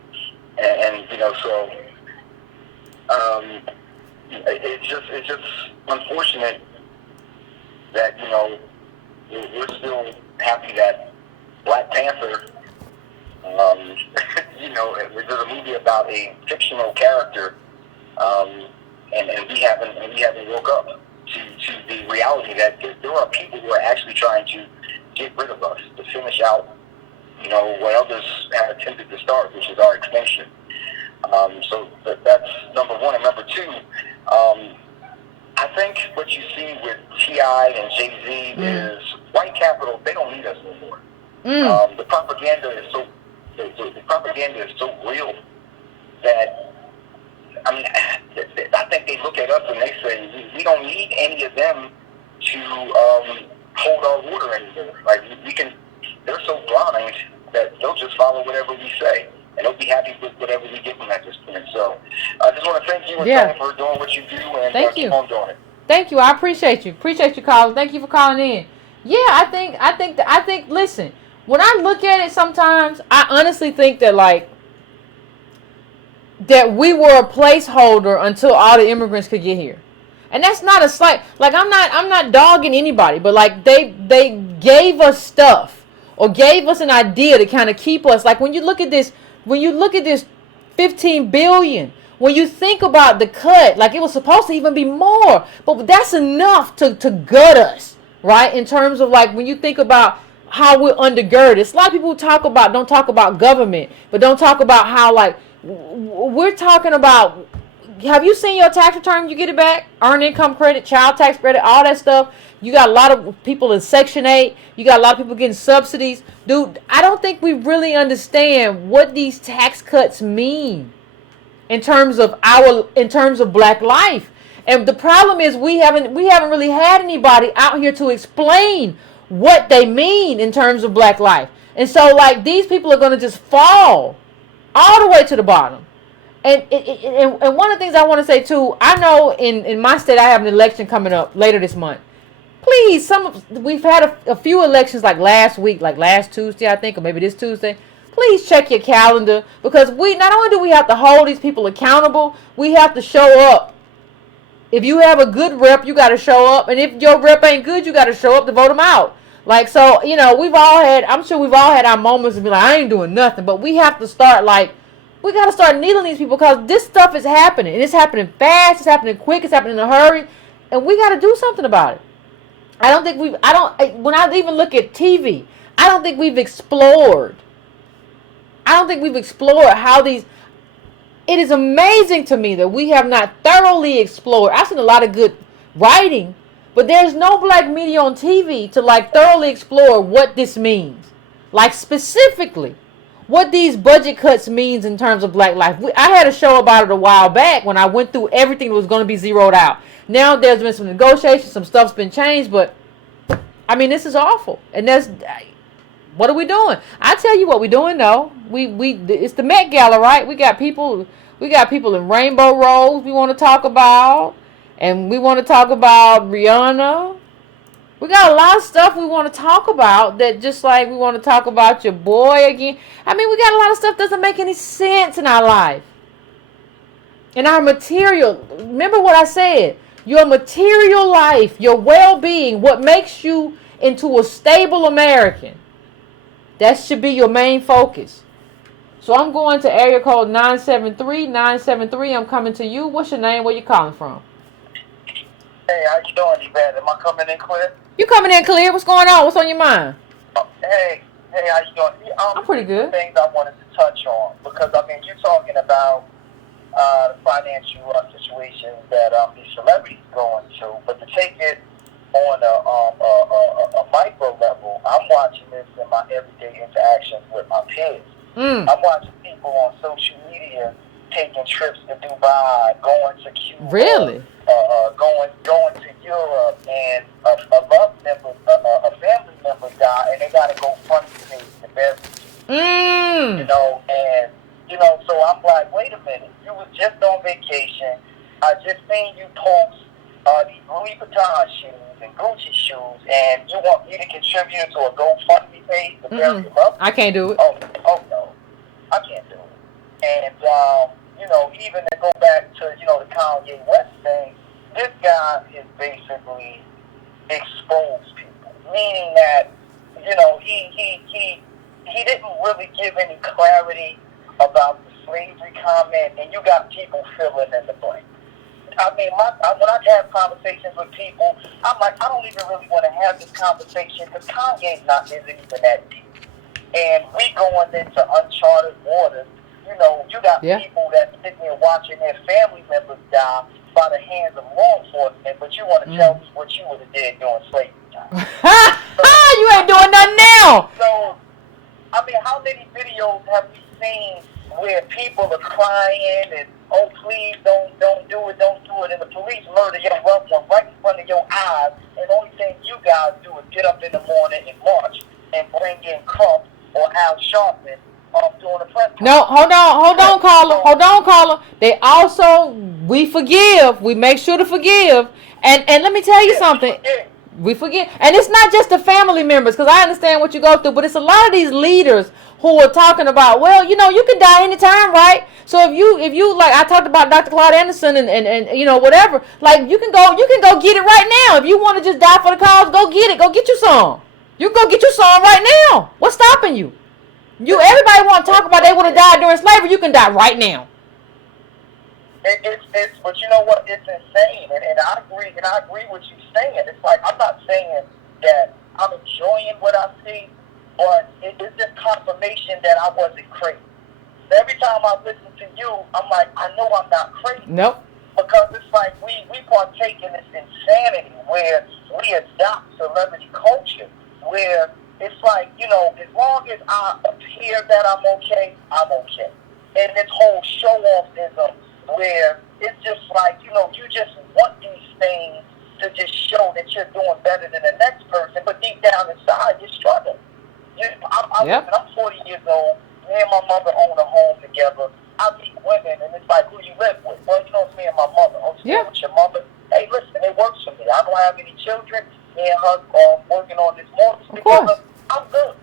And so it's just unfortunate that, we're still happy that Black Panther, there's a movie about a fictional character, and we haven't woke up to the reality that there are people who are actually trying to get rid of us, to finish out, what others have attempted to start, which is our extinction. So that's number one. And number two, I think what you see with T.I. and Jay-Z is white capital, they don't need us anymore. The propaganda is so real that, I think they look at us and they say, we don't need any of them to hold our water anymore. Like, they're so blind that they'll just follow whatever we say, and they'll be happy with whatever we give them at this point. So I just want to thank you again for doing what you do, and keep on doing it. Thank you. I appreciate you. Appreciate you calling. Thank you for calling in. Yeah, I think. Listen, when I look at it, sometimes I honestly think that that we were a placeholder until all the immigrants could get here. And that's not a slight, I'm not dogging anybody, but they gave us stuff or gave us an idea to kind of keep us. Like when you look at this 15 billion, when you think about the cut, it was supposed to even be more, but that's enough to gut us, right? In terms of when you think about how we're undergirded. It's a lot of people who don't talk about government, but don't talk about how we're talking about. Have you seen your tax return? You get it back, earned income credit, child tax credit, all that stuff. You got a lot of people in Section 8. You got a lot of people getting subsidies. Dude, I don't think we really understand what these tax cuts mean in terms of Black life. And the problem is we haven't really had anybody out here to explain what they mean in terms of Black life. And so these people are going to just fall all the way to the bottom. And one of the things I want to say too, I know in my state I have an election coming up later this month. Please, we've had a few elections last week, last Tuesday I think, or maybe this Tuesday. Please check your calendar, because not only do we have to hold these people accountable, we have to show up. If you have a good rep, you got to show up, and if your rep ain't good, you got to show up to vote them out. Like, so, you know, I'm sure we've all had our moments of be like, I ain't doing nothing. But we have to start, like, we got to start needling these people because this stuff is happening. And it's happening fast. It's happening quick. It's happening in a hurry. And we got to do something about it. When I even look at TV, I don't think we've explored. How these, it is amazing to me that we have not thoroughly explored. I've seen a lot of good writing, but there's no black media on TV to like thoroughly explore what this means. Like specifically, what these budget cuts means in terms of black life. I had a show about it a while back when I went through everything that was going to be zeroed out. Now there's been some negotiations, some stuff's been changed, but I mean, this is awful. And what are we doing? I tell you what we're doing though. It's the Met Gala, right? We got people in rainbow robes we want to talk about. And we want to talk about Rihanna. We got a lot of stuff we want to talk about that just like we want to talk about your boy again. I mean, we got a lot of stuff that doesn't make any sense in our life. In our material. Remember what I said. Your material life, your well-being, what makes you into a stable American. That should be your main focus. So I'm going to area code 973. 973, I'm coming to you. What's your name? Where you calling from? Hey, how you doing, Yvette? Am I coming in clear? You coming in clear? What's going on? What's on your mind? Hey, how you doing? I'm pretty good. Things I wanted to touch on because I mean you're talking about the financial situations that these celebrities going to, but to take it on a micro level, I'm watching this in my everyday interactions with my peers. I'm watching people on social media taking trips to Dubai, going to Cuba, really, going to Europe, and a love member, a family member died, and they got to go fund the bury. You know, and you know, so I'm like, wait a minute, you was just on vacation. I just seen you post these Louis Vuitton shoes and Gucci shoes, and you want me to contribute to a GoFundMe page to bury your love? I can't do it. Oh no, I can't do it. And you know, even to go back to, you know, the Kanye West thing, this guy is basically exposed people, meaning that, you know, he didn't really give any clarity about the slavery comment, and you got people filling in the blank. I mean, when I have conversations with people, I'm like, I don't even really want to have this conversation because Kanye's isn't even that deep. And we going into uncharted waters. You know, you got people that sitting there watching their family members die by the hands of law enforcement, but you want to tell me what you would have did during slavery time. You ain't doing nothing now. So, I mean, how many videos have we seen where people are crying and, oh, please don't do it, and the police murder your loved one right in front of your eyes, and the only thing you guys do is get up in the morning and march and bring in Crump or Al Sharpton doing a press conference. No, hold on, caller. They also, we forgive. We make sure to forgive. And let me tell you something. We forgive. And it's not just the family members, because I understand what you go through, but it's a lot of these leaders who are talking about, well, you know, you can die anytime, right? So if you like, I talked about Dr. Claude Anderson and you know, whatever, like you can go get it right now. If you want to just die for the cause, go get it. Go get you some. You can go get you some right now. What's stopping you? Everybody want to talk about they would have died during slavery. You can die right now. But you know what? It's insane, and I agree with you saying. It's like I'm not saying that I'm enjoying what I see, but it's just confirmation that I wasn't crazy. Every time I listen to you, I'm like, I know I'm not crazy. Nope. Because it's like we partake in this insanity where we adopt celebrity culture, where it's like, you know, as long as I appear that I'm okay, I'm okay. And this whole show-offism where it's just like, you know, you just want these things to just show that you're doing better than the next person, but deep down inside, you're struggling. I'm 40 years old. Me and my mother own a home together. I meet women, and it's like, who you live with? Well, you know, it's me and my mother. Oh, you live with your mother? Hey, listen, it works for me. I don't have any children. Me and her are working on this mortgage together. I'm good.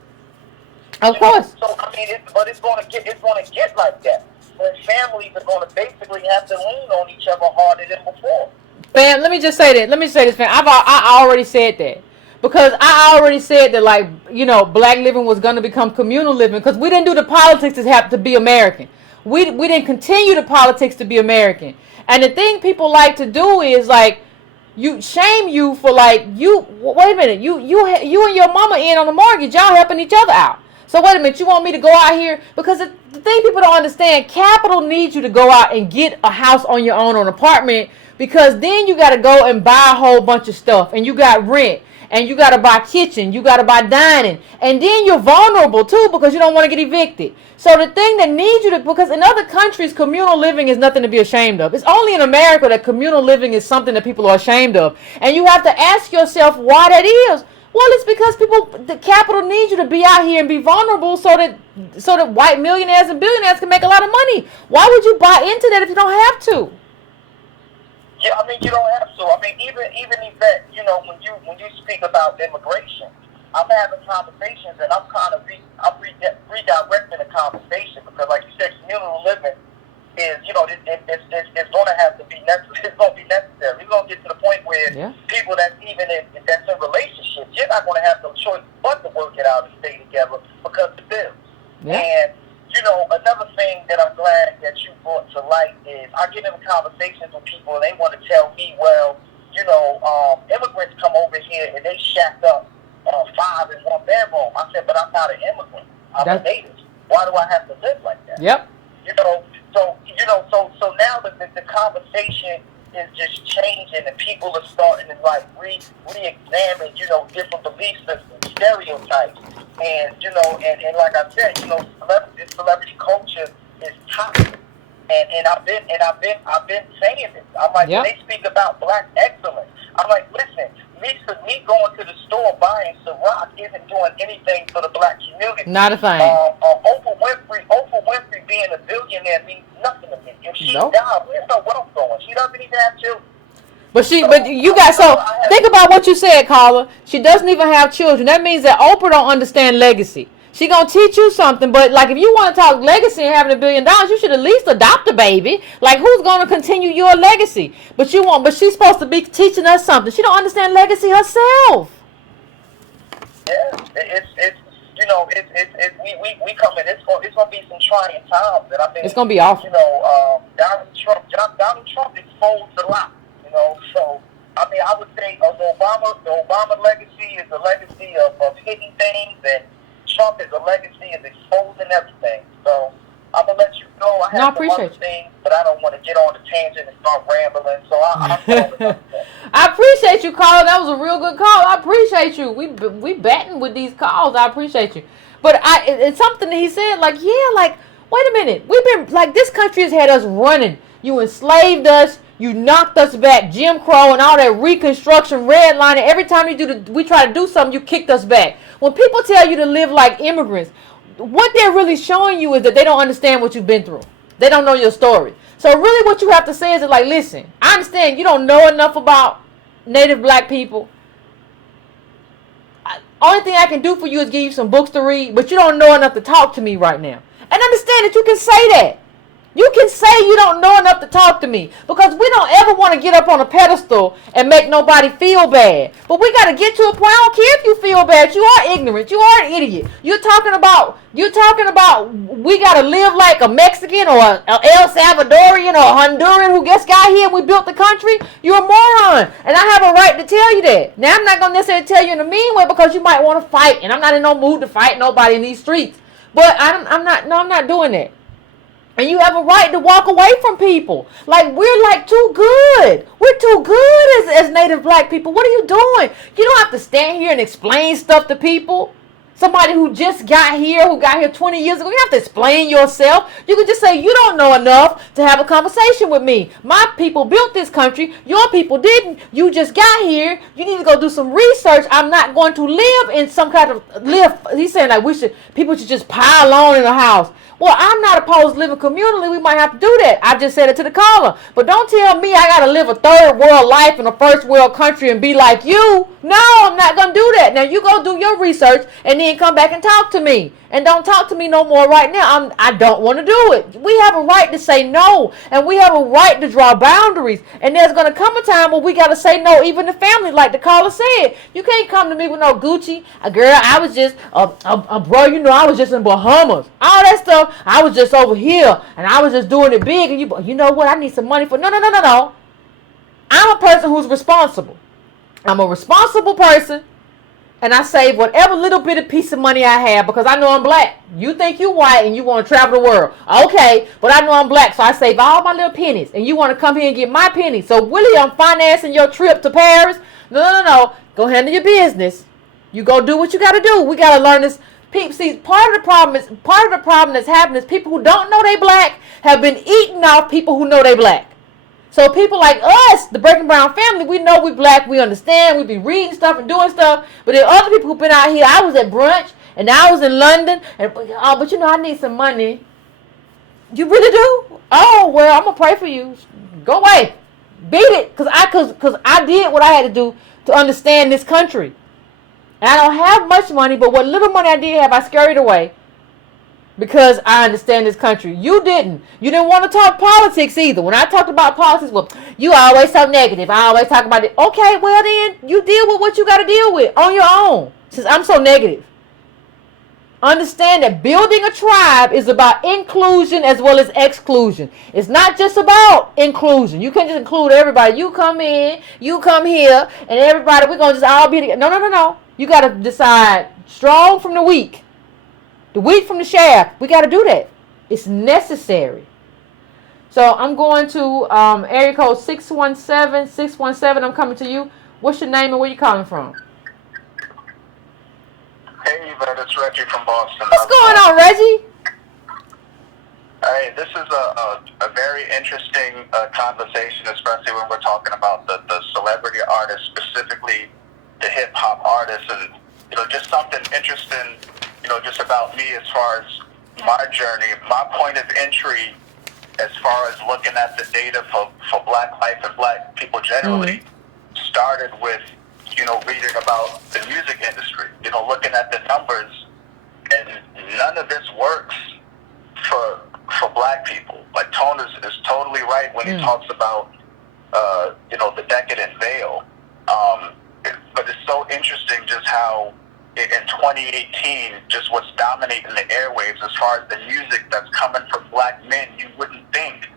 Of course. So I mean, it's going to get like that. When families are going to basically have to lean on each other harder than before. Fam, let me just say this, fam. I already said that. Because I already said that, like, you know, black living was going to become communal living because we didn't do the politics to have to be American. We didn't continue the politics to be American. And the thing people like to do is, like, you shame you for, like, you, wait a minute, you and your mama in on the mortgage, y'all helping each other out. So wait a minute, you want me to go out here? Because the thing people don't understand, capital needs you to go out and get a house on your own or an apartment, because then you got to go and buy a whole bunch of stuff, and you got rent, and you got to buy kitchen, you got to buy dining, and then you're vulnerable too because you don't want to get evicted. So the thing that needs you to, because in other countries, communal living is nothing to be ashamed of. It's only in America that communal living is something that people are ashamed of. And you have to ask yourself why that is. Well, it's because the capital needs you to be out here and be vulnerable so that white millionaires and billionaires can make a lot of money. Why would you buy into that if you don't have to? Yeah, I mean, you don't have to. I mean, even that, you know, when you speak about immigration, I'm having conversations, and I'm kind of redirecting the conversation because, like you said, communal living is, you know, it's going to have to be necessary. It's going to be necessary. We're going to get to the point where people that's in relationships, you're not going to have no choice but to work it out and stay together because of the bills. Yeah. And you know, another thing that I'm glad that you brought to light is I get into conversations with people and they want to tell me, well, you know, immigrants come over here and they shack up 5 in 1 bedroom. I said, but I'm not an immigrant. I'm a native. Why do I have to live like that? Yep. You know, so now the conversation is just changing and people are starting to like re-examine, you know, different belief systems, stereotypes. And, you know, and like I said, you know, celebrity culture is toxic. And I've been saying this. I'm like, when they speak about black excellence, I'm like, listen, me going to the store buying Ciroc isn't doing anything for the black community. Not a thing. Oprah Winfrey being a billionaire means nothing to me. If she died, where's her wealth going? She doesn't even have children. But think about what you said, Carla. She doesn't even have children. That means that Oprah don't understand legacy. She gonna teach you something, but like if you want to talk legacy and having $1 billion, you should at least adopt a baby. Like who's gonna continue your legacy? But she's supposed to be teaching us something. She don't understand legacy herself. Yeah, it's you know we coming. It's gonna be some trying times, and I mean it's gonna be awful. You know, Donald Trump exposed a lot. You know, so I mean I would say the Obama legacy is a legacy of hidden things, and Trump is a legacy of exposing everything. So I'm gonna let you go. I have some other things, but I don't want to get on the tangent and start rambling. So I appreciate you, Carl. That was a real good call. I appreciate you. We batting with these calls. I appreciate you. But it's something that he said. Like, wait a minute. We've been like this country has had us running. You enslaved us. You knocked us back, Jim Crow and all that Reconstruction, redlining. Every time we try to do something, you kicked us back. When people tell you to live like immigrants, what they're really showing you is that they don't understand what you've been through. They don't know your story. So really what you have to say is like, listen, I understand you don't know enough about Native black people. Only thing I can do for you is give you some books to read, but you don't know enough to talk to me right now. And understand that you can say that. You can say you don't know enough to talk to me because we don't ever want to get up on a pedestal and make nobody feel bad. But we got to get to a point. I don't care if you feel bad. You are ignorant. You are an idiot. You're talking about we got to live like a Mexican or a El Salvadorian or a Honduran who just got here and we built the country. You're a moron. And I have a right to tell you that. Now, I'm not going to necessarily tell you in a mean way because you might want to fight. And I'm not in no mood to fight nobody in these streets. But I'm not doing that. And you have a right to walk away from people. Like, we're like too good. We're too good as Native black people. What are you doing? You don't have to stand here and explain stuff to people. Somebody who just got here, who got here 20 years ago, you don't have to explain yourself. You can just say, you don't know enough to have a conversation with me. My people built this country. Your people didn't. You just got here. You need to go do some research. I'm not going to live in some kind of He's saying like people should just pile on in a house. Well, I'm not opposed to living communally. We might have to do that. I just said it to the caller. But don't tell me I got to live a third world life in a first world country and be like you. No, I'm not going to do that. Now, you go do your research and then come back and talk to me. and don't talk to me no more right now. I don't want to do it. We have a right to say no, and we have a right to draw boundaries. And there's going to come a time where we got to say no. Even the family, like the caller said, you can't come to me with no Gucci. Girl, I was just, bro, you know, I was just in Bahamas. All that stuff, I was just over here, and I was just doing it big. And you know what? I need some money for, no. I'm a person who's responsible. I'm a responsible person. And I save whatever little bit of piece of money I have because I know I'm black. You think you white and you want to travel the world. Okay, but I know I'm black, so I save all my little pennies. And you want to come here and get my pennies. So, Willie, I'm financing your trip to Paris. No. Go handle your business. You go do what you got to do. We got to learn this. See, part of the problem that's happening is people who don't know they black have been eating off people who know they black. So people like us, the Breaking Brown family, we know we black, we understand, we be reading stuff and doing stuff. But there are other people who've been out here. I was at brunch, and I was in London, and but you know, I need some money. You really do? Oh, well, I'm going to pray for you. Go away. Beat it, because I did what I had to do to understand this country. And I don't have much money, but what little money I did have, I scurried away. Because I understand this country. You didn't. You didn't want to talk politics either. When I talked about politics, well, you always so negative. I always talk about it. Okay, well then, you deal with what you got to deal with on your own. Since I'm so negative. Understand that building a tribe is about inclusion as well as exclusion. It's not just about inclusion. You can't just include everybody. You come in, you come here, and everybody, we're going to just all be together. No. You got to decide strong from the weak. The wheat from the shaft. We got to do that. It's necessary. So I'm going to area code 617. 617, I'm coming to you. What's your name and where you calling from? Hey, Yvette, it's Reggie from Boston. What's going on, Reggie? Hey, this is a very interesting conversation, especially when we're talking about the celebrity artists, specifically the hip-hop artists. And, you know, just something interesting, you know, just about me as far as my journey. My point of entry as far as looking at the data for black life and black people generally started with, you know, reading about the music industry, you know, looking at the numbers, and none of this works for black people. Like Tone is totally right when he talks about, you know, the decadent veil. But it's so interesting just how in 2018, just what's dominating the airwaves as far as the music that's coming from black men, you wouldn't think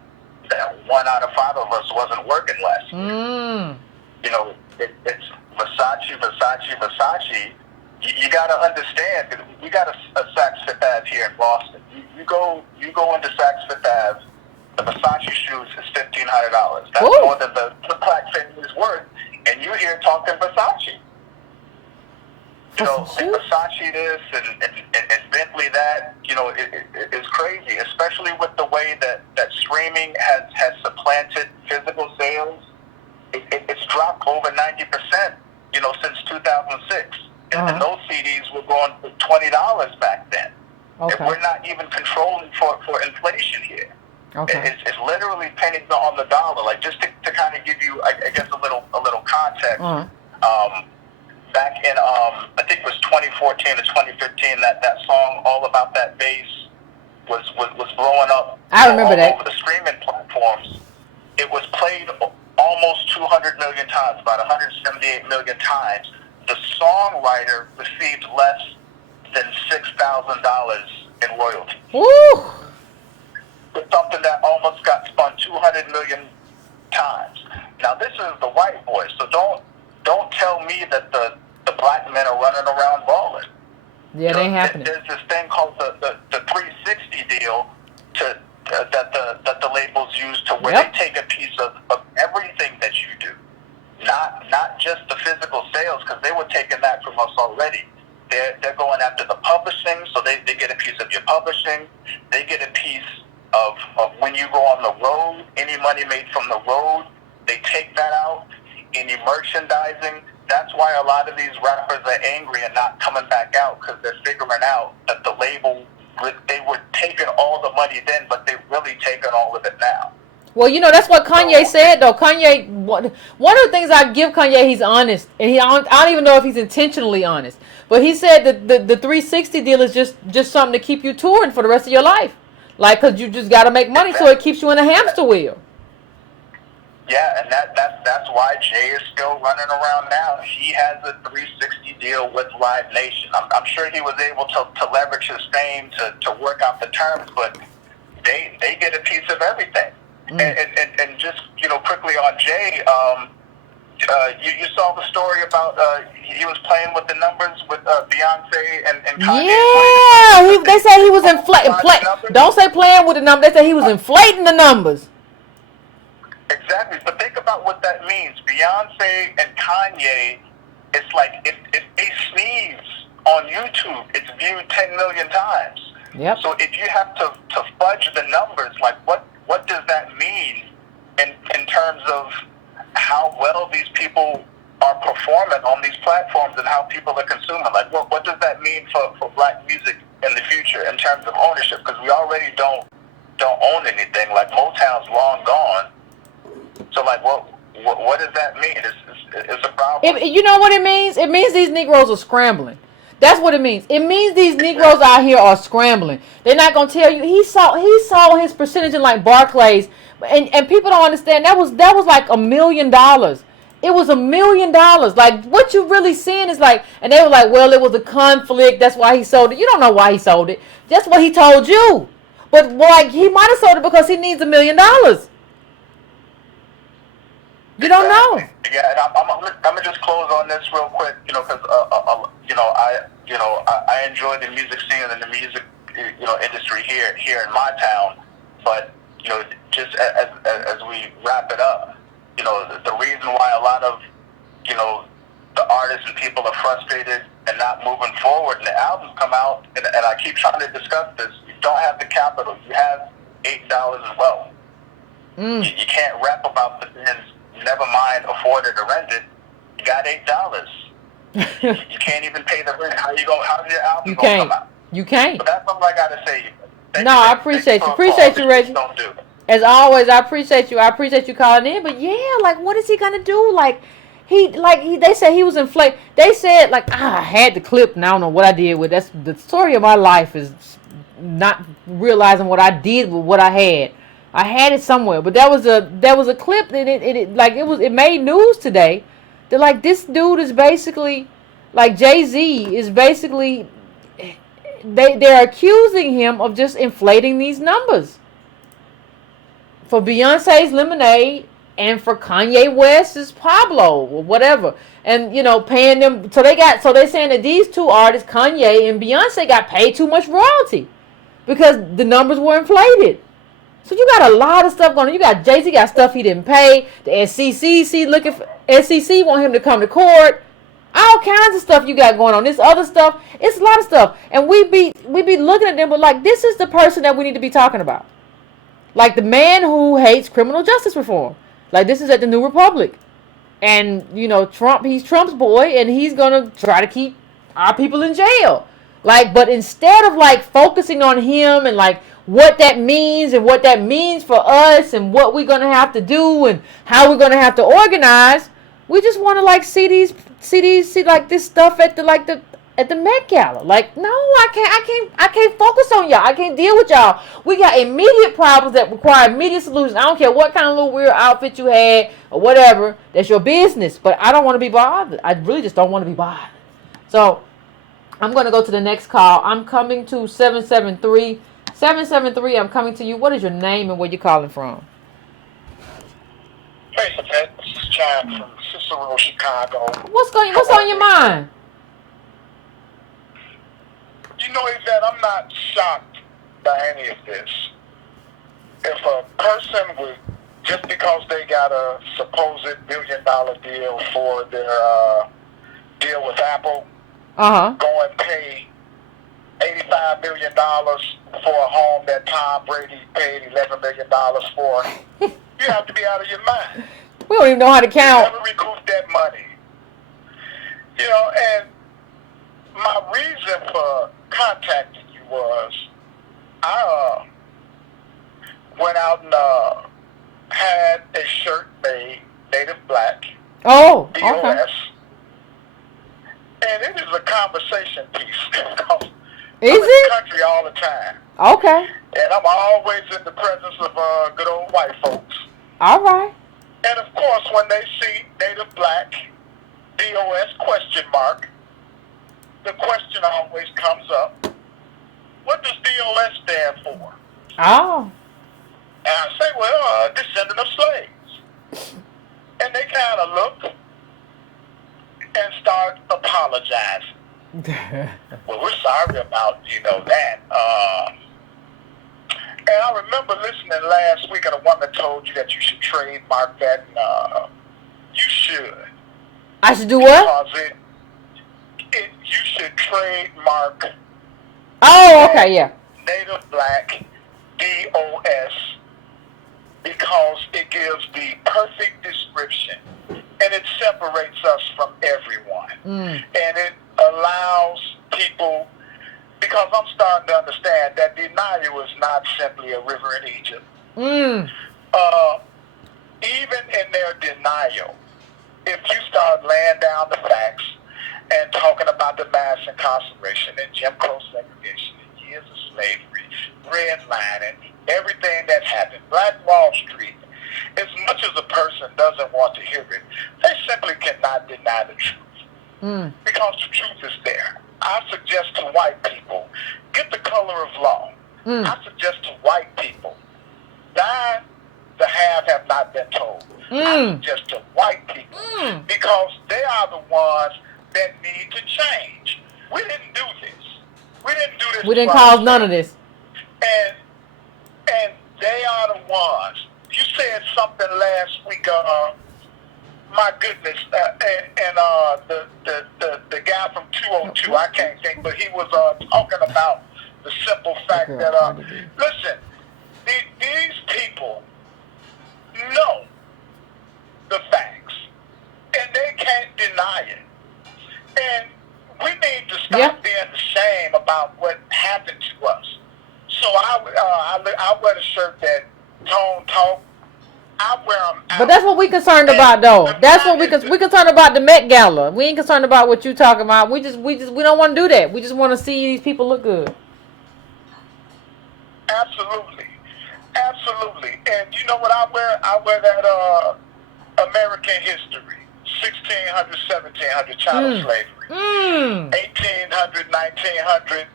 that 1 out of 5 of us wasn't working less. You know, it's Versace. You got to understand that we got a Saks Fifth Ave here in Boston. You go into Saks Fifth Ave, the Versace shoes is $1,500. That's more than the black family is worth, and you're here talking Versace. You know, Versace this and Bentley that, you know, it's crazy, especially with the way that streaming has supplanted physical sales. It's dropped over 90%, you know, since 2006. And those CDs were going for $20 back then. Okay. And we're not even controlling for inflation here. Okay. It's literally pennies on the dollar. Like, just to kind of give you, I guess, a little context. Back in, I think it was 2014 or 2015, that song All About That Bass was blowing up. I remember that. Over the streaming platforms. It was played almost 200 million times, about 178 million times. The songwriter received less than $6,000 in royalties. Woo! It's something that almost got spun 200 million times. Now, this is the white boy, so don't tell me that the black men are running around balling. Yeah, it ain't happening. There's this thing called the 360 deal that the labels use to where they take a piece of everything that you do. Not just the physical sales, because they were taking that from us already. They're going after the publishing, so they get a piece of your publishing. They get a piece of when you go on the road, any money made from the road, they take that out. Any merchandising, that's why a lot of these rappers are angry and not coming back out, because they're figuring out that the label, they were taking all the money then, but they've really taken all of it now. Well, you know, that's what Kanye So, said, though. Kanye, one of the things I give Kanye, he's honest, and I don't even know if he's intentionally honest, but he said that the 360 deal is just something to keep you touring for the rest of your life, like, cause you just got to make money, so it keeps you in a hamster wheel. yeah, and that's why Jay is still running around now. He has a 360 deal with Live Nation. I'm sure he was able to leverage his fame to work out the terms, but they get a piece of everything. And just, quickly on Jay, you saw the story about he was playing with the numbers with Beyonce and Kanye. Yeah, they say he was inflating. Don't say playing with the numbers. They say he was inflating the numbers. Exactly, but think about what that means. Beyonce and Kanye, it's like if they sneeze on YouTube, it's viewed 10 million times. Yep. So if you have to fudge the numbers, like what does that mean in terms of how well these people are performing on these platforms and how people are consuming? Like what does that mean for black music in the future in terms of ownership? Because we already don't own anything. Like Motown's long gone. So, like, what does that mean? It's a problem. You know what it means? It means these Negroes are scrambling. That's what it means. It means these Negroes out here are scrambling. They're not gonna tell you. He saw his percentage in like Barclays, and people don't understand that was like $1 million. It was $1 million. Like what you really seeing is like, and they were like, well, it was a conflict. That's why he sold it. You don't know why he sold it. That's what he told you. But like he might have sold it because he needs $1 million. You don't know. Yeah, and I'm gonna just close on this real quick, because I enjoy the music scene and the music industry here in my town, but just as we wrap it up, the reason why a lot of the artists and people are frustrated and not moving forward, and the albums come out, and I keep trying to discuss this. You don't have the capital. You have $8 as well. You can't rap about the things. Never mind afford it or rent it. You got $8. You can't even pay the rent. How's your album gonna come out? You can't. But that's something I gotta say. I appreciate you. Appreciate you, Reggie. Don't do. As always, I appreciate you. I appreciate you calling in. But yeah, like, what is he gonna do? Like, they said he was inflated. They said like, I had the clip, and I don't know what I did with. That's the story of my life, is not realizing what I did with what I had. I had it somewhere, but there was a clip that it made news today. That like this dude is basically like Jay-Z is basically they're accusing him of just inflating these numbers for Beyonce's Lemonade and for Kanye West's Pablo or whatever, and paying them. So they're saying that these two artists, Kanye and Beyonce, got paid too much royalty because the numbers were inflated. So you got a lot of stuff going on. You got Jay-Z got stuff he didn't pay. The SEC want him to come to court. All kinds of stuff you got going on. This other stuff, it's a lot of stuff. And we be looking at them, but like this is the person that we need to be talking about. Like the man who hates criminal justice reform. Like this is at the New Republic. And Trump, he's Trump's boy, and he's gonna try to keep our people in jail. Like, but instead of like focusing on him and like what that means and what that means for us and what we're gonna have to do and how we're gonna have to organize, we just want to like see like this stuff at the Met Gala. Like, no, I can't focus on y'all. I can't deal with y'all. We got immediate problems that require immediate solutions. I don't care what kind of little weird outfit you had or whatever. That's your business. But I don't want to be bothered. I really just don't want to be bothered. So I'm going to go to the next call. I'm coming to 773. 773, I'm coming to you. What is your name and where you calling from? Hey, Yvette. This is John from Cicero, Chicago. What's on your mind? Yvette, I'm not shocked by any of this. If a person would, just because they got a supposed $1 billion deal for their deal with Apple, go and pay $85 million for a home that Tom Brady paid $11 million for, you have to be out of your mind. We don't even know how to count. You never recoup that money. And my reason for contacting you was I went out and Oh, DOS. okay. And it is a conversation piece. Because Is I'm in the it? country all the time. Okay. And I'm always in the presence of good old white folks. All right. And of course, when they see Native Black, DOS question mark, the question always comes up, what does DOS stand for? Oh. And I say, well, descendant of slaves. And they kind of look and start apologizing. Well, we're sorry about, that. And I remember listening last week, and a woman told you that you should trademark that, and you should. I should do what? Because you should trademark Oh, okay, yeah. Native Black DOS because it gives the perfect description and it separates us from everyone. And it allows people, because I'm starting to understand that the Nile is not simply a river in Egypt. Even in their denial, if you start laying down the facts and talking about the mass incarceration and Jim Crow segregation and years of slavery, redlining, everything that happened, Black Wall Street, as much as a person doesn't want to hear it, they simply cannot deny the truth. Because the truth is there. I suggest to white people, get the color of law. I suggest to white people, thine the have not been told. I suggest to white people, because they are the ones that need to change. We didn't do this. We didn't cause none of this. And they are the ones. You said something last week, my goodness, the guy from 202, I can't think, but he was talking about the simple fact that, listen, these people know the facts, and they can't deny it. And we need to stop being ashamed about what happened to us. So I wear the shirt that Tone Talk. I wear them out. But that's what we concerned about, though. That's what we concerned about, the Met Gala. We ain't concerned about what you talking about. We don't want to do that. We just want to see these people look good. Absolutely. And you know what I wear? I wear that American history, 1600, 1700, chattel slavery, 1800, 1900,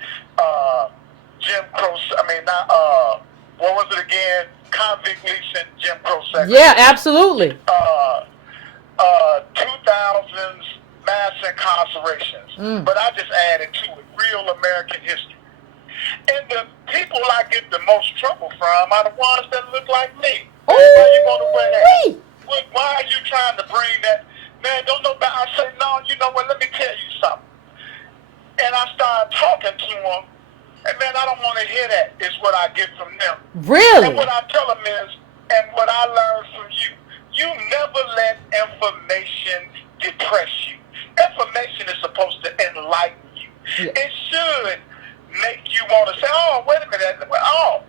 Jim Crow. What was it again? Convict leasing, Jim Crow segregation. Yeah, absolutely. 2000s mass incarcerations. But I just added to it real American history. And the people I get the most trouble from are the ones that look like me. Why you want to wear that? Why are you trying to bring that? Man, don't know about. I say, no, you know what? Let me tell you something. And I started talking to them. And man, I don't want to hear that, is what I get from them. Really? And what I tell them is, and what I learned from you, you never let information depress you. Information is supposed to enlighten you. Yeah. It should make you want to say, oh, wait a minute. Oh,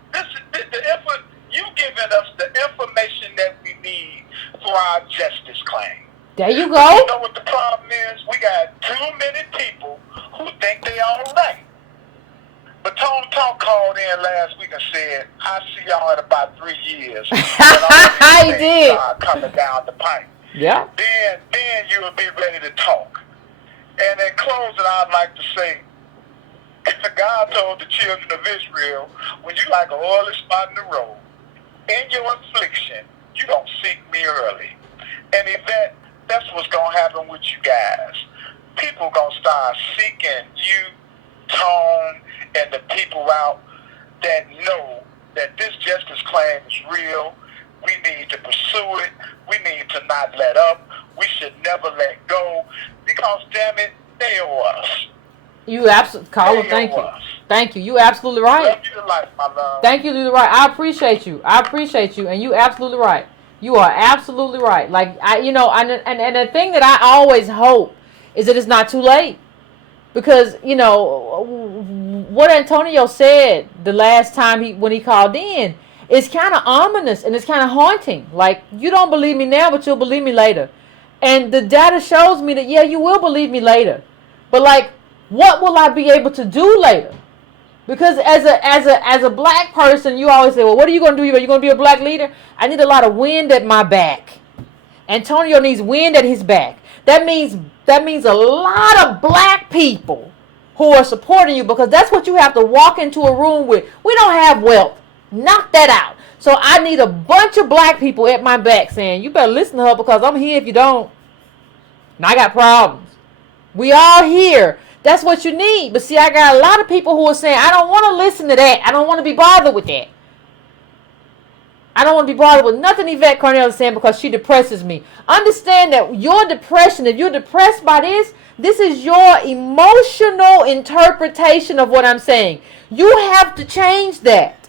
you giving us the information that we need for our justice claim. There you go. You know what the problem is? We got too many people who think they all right. But Tone Talk called in last week and said, I see y'all in about 3 years. He did. Coming down the pipe. Yeah. Then you will be ready to talk. And in closing, I'd like to say, God told the children of Israel, when you like an oily spot in the road, in your affliction, you don't seek me early. And Yvette, that's what's going to happen with you guys. People going to start seeking you, Tone, and the people out that know that this justice claim is real. We need to pursue it. We need to not let up. We should never let go because, damn it, they owe us. You absolutely, Carla, thank you. Thank you. You absolutely right. Love you to life, my love. Thank you, you're right. I appreciate you, and you absolutely right. You are absolutely right. Like, and the thing that I always hope is that it's not too late. Because, what Antonio said the last time when he called in is kind of ominous and it's kind of haunting. Like, you don't believe me now, but you'll believe me later. And the data shows me that, yeah, you will believe me later. But like, what will I be able to do later? Because as a black person, you always say, well, what are you going to do? You're going to be a black leader? I need a lot of wind at my back. Antonio needs wind at his back. That means a lot of black people who are supporting you, because that's what you have to walk into a room with. We don't have wealth. Knock that out. So I need a bunch of black people at my back saying, you better listen to her because I'm here if you don't. And I got problems. We all here. That's what you need. But see, I got a lot of people who are saying, I don't want to listen to that. I don't want to be bothered with that. I don't want to be bothered with nothing Yvette Carnell is saying because she depresses me. Understand that your depression, if you're depressed by this is your emotional interpretation of what I'm saying. You have to change that.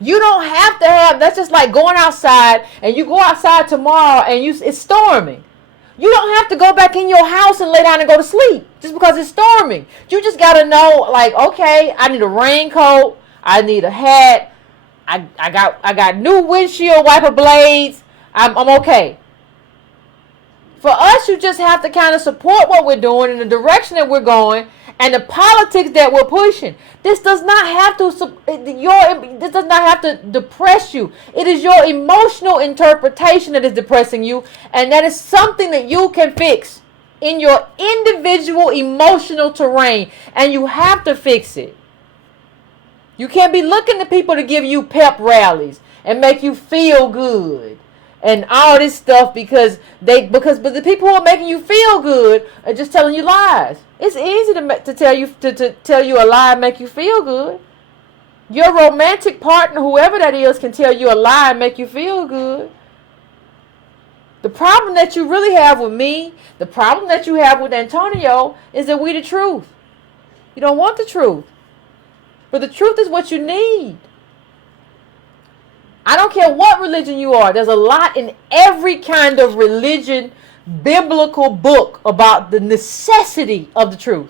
You don't have to have, that's just like going outside and you go outside tomorrow and it's storming. You don't have to go back in your house and lay down and go to sleep just because it's storming. You just got to know, like, okay, I need a raincoat. I need a hat. I got new windshield wiper blades. I'm okay. For us, you just have to kind of support what we're doing in the direction that we're going and the politics that we're pushing. This does not have to depress you. It is your emotional interpretation that is depressing you, and that is something that you can fix in your individual emotional terrain, and you have to fix it. You can't be looking to people to give you pep rallies and make you feel good and all this stuff because the people who are making you feel good are just telling you lies. It's easy to tell you to tell you a lie and make you feel good. Your romantic partner, whoever that is, can tell you a lie and make you feel good. The problem that you really have with me, the problem that you have with Antonio, is that we the truth. You don't want the truth. But the truth is what you need. I don't care what religion you are. There's a lot in every kind of religion, biblical book about the necessity of the truth.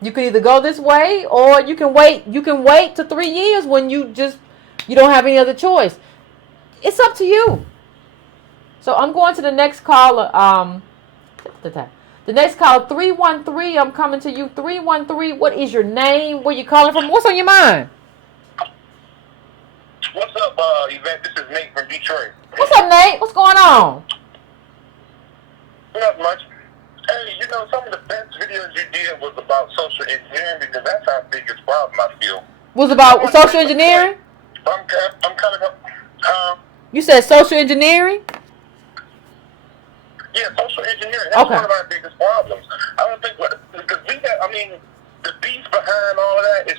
You can either go this way or you can wait. You can wait to 3 years when you don't have any other choice. It's up to you. So I'm going to the next caller. The next call, 313. I'm coming to you. 313. What is your name? Where you calling from? What's on your mind? What's up, Yvette? This is Nate from Detroit. What's up, Nate? What's going on? Not much. Hey, some of the best videos you did was about social engineering because that's our biggest problem, I feel. Was about social engineering? I'm kind of... You said social engineering? Yeah, social engineering. That's okay. One of our biggest problems. I don't think because the beef behind all of that is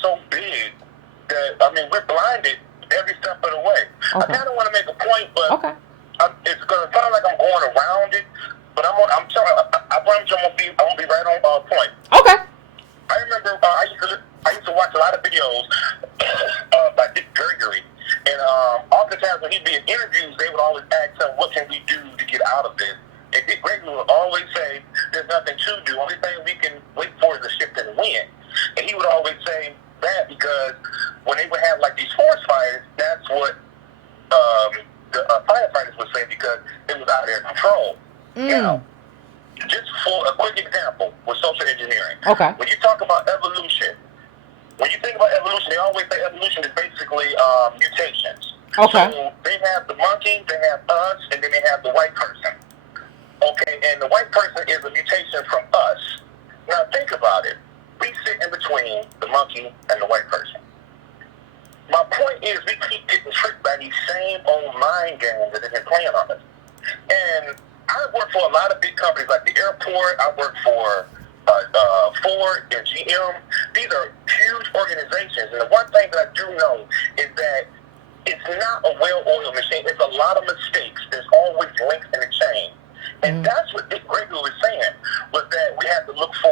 so big that we're blinded every step of the way. Okay. I kind of want to make a point, but it's gonna sound like I'm going around it. But I'm telling. I promise I'm gonna be right on point. Okay. I remember I used to watch a lot of videos by Dick Gregory. And oftentimes when he'd be in interviews, they would always ask him, what can we do to get out of this? And Dick Gregory would always say, there's nothing to do. Only thing we can wait for is a shift in the wind. And he would always say that because when they would have like these forest fires, that's what the firefighters would say because it was out of their control. Now, just for a quick example with social engineering. Okay. When you talk about evolution, when you think about evolution, they always say evolution is basically mutations. Okay. So they have the monkey, they have us, and then they have the white person. Okay, and the white person is a mutation from us. Now think about it. We sit in between the monkey and the white person. My point is we keep getting tricked by these same old mind games that they've been playing on us. And I work for a lot of big companies like the airport. I work for Ford and GM. These are huge organizations, and the one thing that I do know is that it's not a well-oiled machine. It's a lot of mistakes. There's always links in the chain, and that's what Dick Gregory was saying, was that we have to look for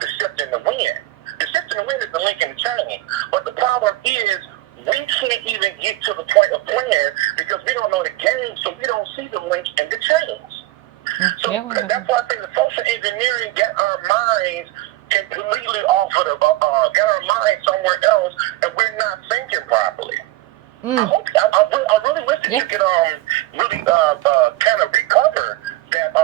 the shift in the wind. The shift in the wind is the link in the chain, but the problem is we can't even get to the point of playing because we don't know the game, so we don't see the link in the chains. So that's why I think the social engineering get our minds completely off of got our minds somewhere else, and we're not thinking properly. I really wish that you could really kind of recover that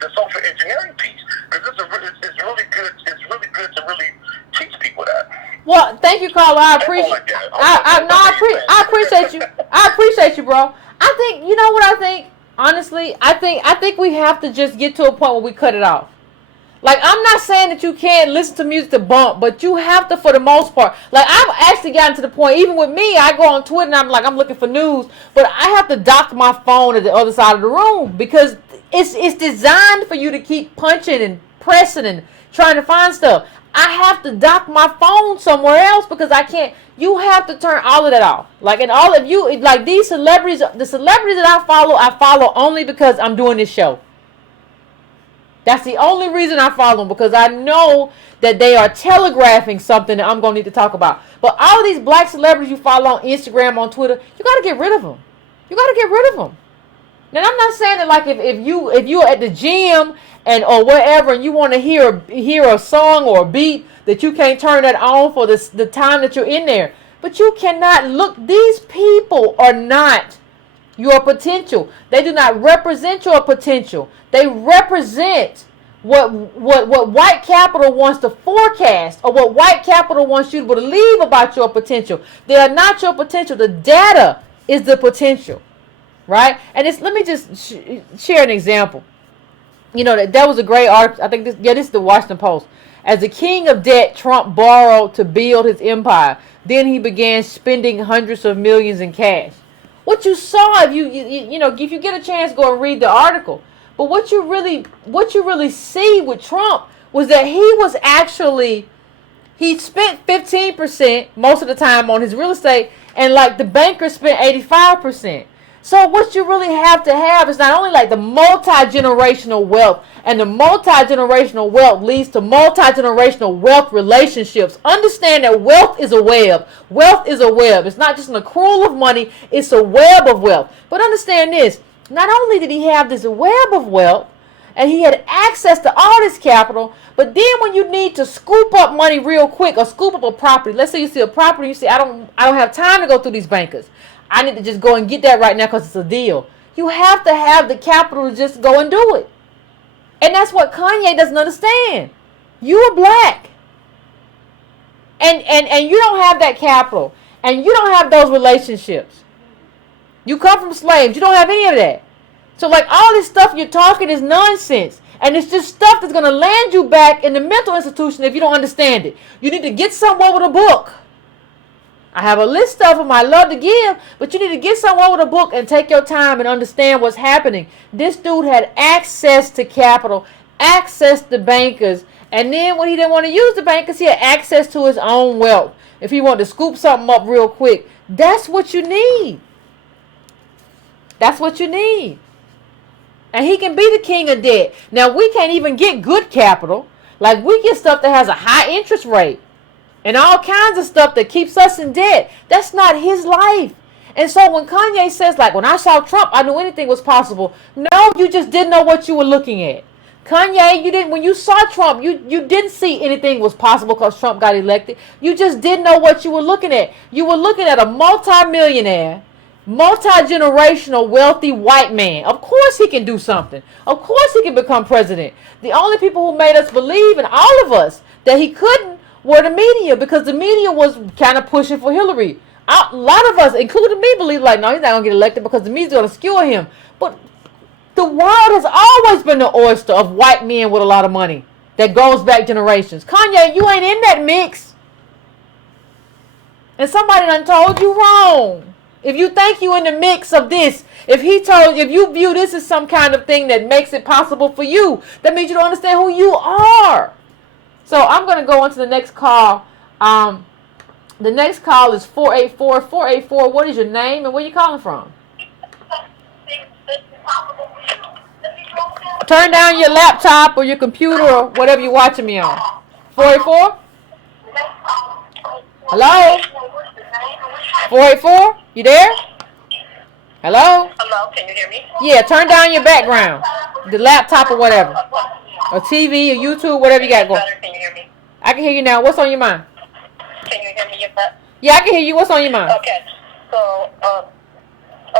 the social engineering piece, because it's really good. It's really good to really teach people that. Well, thank you, Carla. I appreciate. I appreciate you. I appreciate you, bro. I think you know what I think. Honestly, I think we have to just get to a point where we cut it off. Like, I'm not saying that you can't listen to music to bump, but you have to for the most part. Like, I've actually gotten to the point, even with me, I go on Twitter and I'm looking for news, but I have to dock my phone at the other side of the room because it's designed for you to keep punching and pressing and trying to find stuff. I have to dock my phone somewhere else because I can't. You have to turn all of that off. Like, and all of you, like these celebrities, the celebrities that I follow only because I'm doing this show. That's the only reason I follow them, because I know that they are telegraphing something that I'm going to need to talk about. But all of these black celebrities you follow on Instagram, on Twitter, you got to get rid of them. You got to get rid of them. Now, I'm not saying that like if you're at the gym and or wherever and you want to hear a song or a beat, that you can't turn that on for the time that you're in there. But you cannot look. These people are not your potential. They do not represent your potential. They represent what white capital wants to forecast, or what white capital wants you to believe about your potential. They are not your potential. The data is the potential, right? And let me just share an example. You know, that was a great article. I think this is the Washington Post. As the king of debt, Trump borrowed to build his empire. Then he began spending hundreds of millions in cash. What you saw, if you get a chance, go and read the article. But what you really see with Trump was that he spent 15% most of the time on his real estate, and like the bankers spent 85%. So what you really have to have is not only like the multi-generational wealth, and the multi-generational wealth leads to multi-generational wealth relationships. Understand that wealth is a web. Wealth is a web. It's not just an accrual of money. It's a web of wealth. But understand this. Not only did he have this web of wealth, and he had access to all this capital, but then when you need to scoop up money real quick or scoop up a property, let's say you see a property, you say, I don't have time to go through these bankers. I need to just go and get that right now because it's a deal. You have to have the capital to just go and do it. And that's what Kanye doesn't understand. You are black. And you don't have that capital. And you don't have those relationships. You come from slaves. You don't have any of that. So like all this stuff you're talking is nonsense. And it's just stuff that's going to land you back in the mental institution if you don't understand it. You need to get somewhere with a book. I have a list of them I love to give, but you need to get somewhere with a book and take your time and understand what's happening. This dude had access to capital, access to bankers, and then when he didn't want to use the bankers, he had access to his own wealth. If he wanted to scoop something up real quick, that's what you need. That's what you need. And he can be the king of debt. Now, we can't even get good capital. Like, we get stuff that has a high interest rate. And all kinds of stuff that keeps us in debt. That's not his life. And so when Kanye says, like, when I saw Trump, I knew anything was possible. No, you just didn't know what you were looking at. Kanye, when you saw Trump, you didn't see anything was possible because Trump got elected. You just didn't know what you were looking at. You were looking at a multi-millionaire, multi-generational, wealthy white man. Of course he can do something. Of course he can become president. The only people who made us believe, and all of us, that he couldn't, were the media, because the media was kind of pushing for Hillary. A lot of us, including me, believe like, no, he's not going to get elected because the media's going to skewer him. But the world has always been the oyster of white men with a lot of money that goes back generations. Kanye, you ain't in that mix. And somebody done told you wrong. If you think you in the mix of this, if you view this as some kind of thing that makes it possible for you, that means you don't understand who you are. So I'm going to go on to the next call. The next call is 484. 484, what is your name and where you calling from? Turn down your laptop or your computer or whatever you're watching me on. 484? Hello? 484? You there? Hello? Hello, can you hear me? Yeah, turn down your background. The laptop or whatever. Or TV or YouTube, whatever you got going. Can you hear me? I can hear you now. What's on your mind? Can you hear me yet? Yeah, I can hear you. What's on your mind? Okay. So,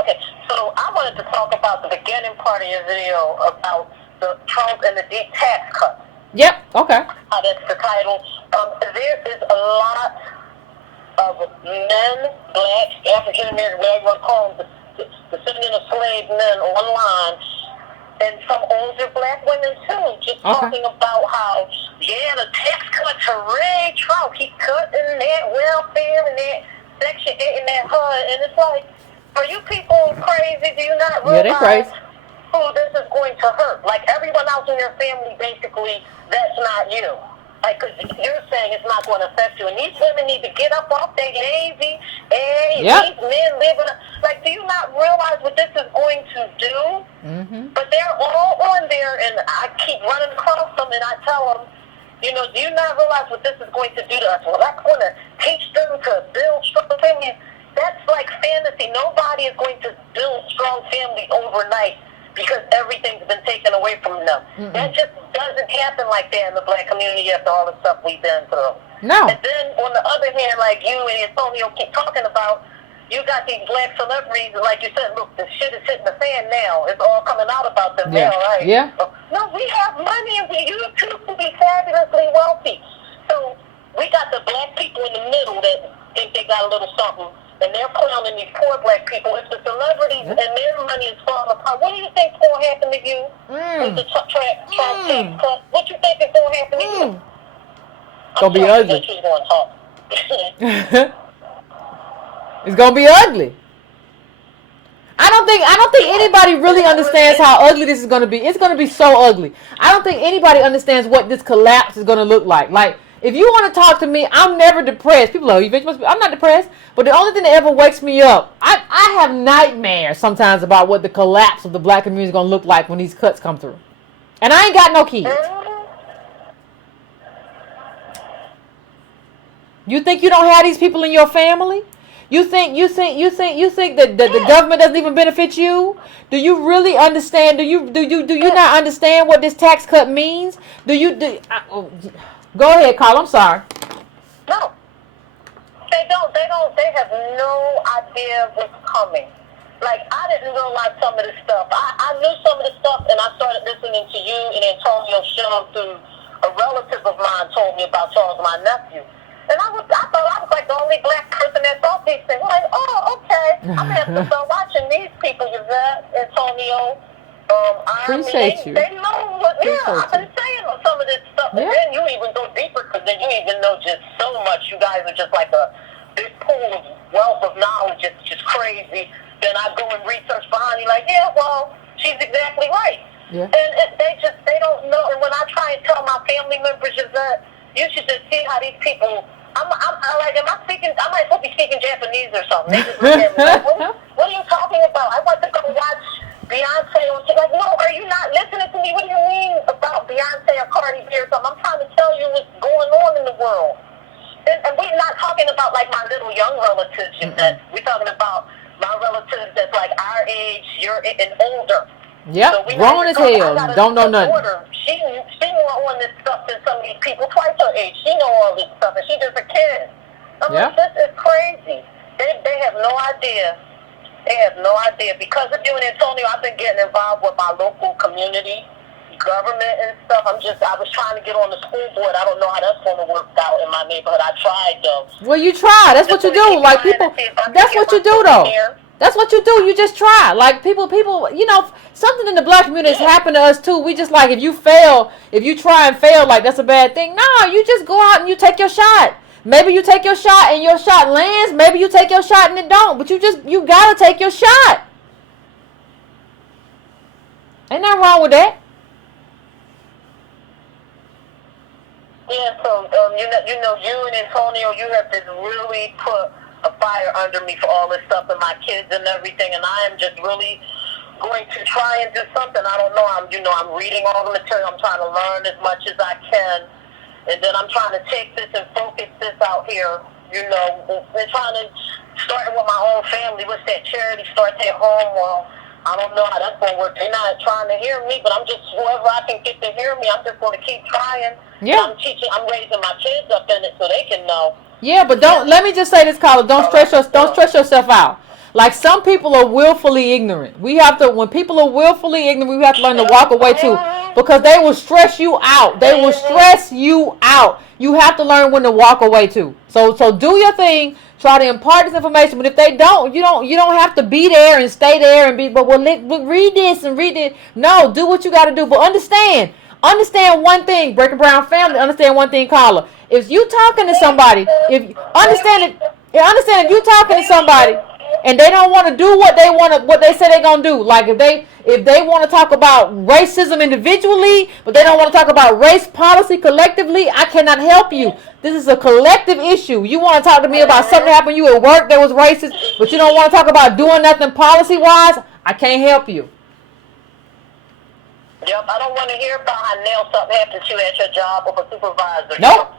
okay. So I wanted to talk about the beginning part of your video about the Trump and the deep tax cuts. Yep. Okay. That's the title. There is a lot of men, blacks, African American, whatever you want to call them, descendant of slave men online, and some older black women too, just talking about how, the tax cuts, hooray, Trump, he cut in that welfare and that Section 8 and that HUD, and it's like, are you people crazy? Do you not realize who this is going to hurt? Like, everyone else in your family, basically, that's not you. Like, cause you're saying it's not going to affect you. And these women need to get up off their lazy, these men living. Like, do you not realize what this is going to do? Mm-hmm. But they're all on there, and I keep running across them, and I tell them, do you not realize what this is going to do to us? Well, that's going to teach them to build strong families. That's like fantasy. Nobody is going to build strong family overnight because everything's been taken away from them. Mm-mm. That just doesn't happen like that in the black community after all the stuff we've been through. No. And then on the other hand, like you and Antonio keep talking about, you got these black celebrities, and like you said, look, the shit is hitting the fan now. It's all coming out about them now, right? Yeah. No, we have money and we use to be fabulously wealthy. So we got the black people in the middle that think they got a little something, and they're clowning these poor black people. If the celebrities and their money is falling apart, what do you think's going to happen to you? With the Trump tax cut? What you think is going to happen to you? It's going to be ugly. She's going to talk. It's going to be ugly. I don't think anybody really understands how ugly this is going to be. It's going to be so ugly. I don't think anybody understands what this collapse is going to look like. Like, if you want to talk to me, I'm never depressed. People are, I'm not depressed. But the only thing that ever wakes me up, I have nightmares sometimes about what the collapse of the black community is going to look like when these cuts come through. And I ain't got no kids. You think you don't have these people in your family? You think that the government doesn't even benefit you? Do you really understand? Do you not understand what this tax cut means? Go ahead, Carl. I'm sorry. No. They don't. They have no idea what's coming. Like, I didn't realize some of this stuff. I knew some of this stuff, and I started listening to you and Antonio's show through a relative of mine told me about Charles, my nephew. And I thought I was like the only black person that thought these things. I'm like, oh, okay. I'm going to have to start watching these people, Yvette, Antonio, Appreciate you. They know what, I've been saying some of this stuff. And then you even go deeper because then you even know just so much. You guys are just like a big pool of wealth of knowledge. It's just crazy. Then I go and research behind you like, well, she's exactly right. Yeah. And they don't know. And when I try and tell my family members that you should just see how these people, I'm like, am I speaking, I might as well be speaking Japanese or something. They just look at me like, what are you talking about? I want to go watch Beyonce. Like, no, are you not listening to me? What do you mean about Beyonce or Cardi B or something? I'm trying to tell you what's going on in the world. And we're not talking about like my little young relatives. We're talking about my relatives that's like our age, and older. Yep, so grown as hell, don't know nothing. She more on this stuff than some of these people twice her age. She know all this stuff, and she's just a kid. I'm like, this is crazy. They have no idea. They have no idea. Because of you and Antonio, I've been getting involved with my local community, government and stuff. I was trying to get on the school board. I don't know how that's going to work out in my neighborhood. I tried, though. Well, you try. That's what you do. Like, people, that's what you do, though. That's what you do. You just try. Like, people, something in the black community has happened to us, too. We just, like, if you try and fail, like, that's a bad thing. No, you just go out and you take your shot. Maybe you take your shot and your shot lands. Maybe you take your shot and it don't. But you got to take your shot. Ain't nothing wrong with that. Yeah, so, you and Antonio, you have just really put a fire under me for all this stuff and my kids and everything, and I am just really going to try and do something. I don't know. I'm reading all the material. I'm trying to learn as much as I can, and then I'm trying to take this and focus this out here. And trying to start with my own family. What's that charity? Start at home. Well, I don't know how that's going to work. They're not trying to hear me, but I'm just whoever I can get to hear me. I'm just going to keep trying. Yeah. I'm raising my kids up in it so they can know. Yeah, but let me just say this, caller. Don't stress yourself out. Like, some people are willfully ignorant. When people are willfully ignorant, we have to learn to walk away too. Because they will stress you out. They will stress you out. You have to learn when to walk away too. So do your thing. Try to impart this information. But if they don't, you don't have to be there and stay there and be, but read this and read it. No, do what you got to do. But understand one thing, Breaking Brown family, understand one thing, caller. If you talking to somebody, understand if you talking to somebody and they don't want to do what they say they're gonna do. Like, if they want to talk about racism individually, but they don't want to talk about race policy collectively, I cannot help you. This is a collective issue. You want to talk to me about something that happened to you at work that was racist, but you don't want to talk about doing nothing policy wise, I can't help you. Yep, I don't want to hear about how nail something happened to you at your job or a supervisor. Nope.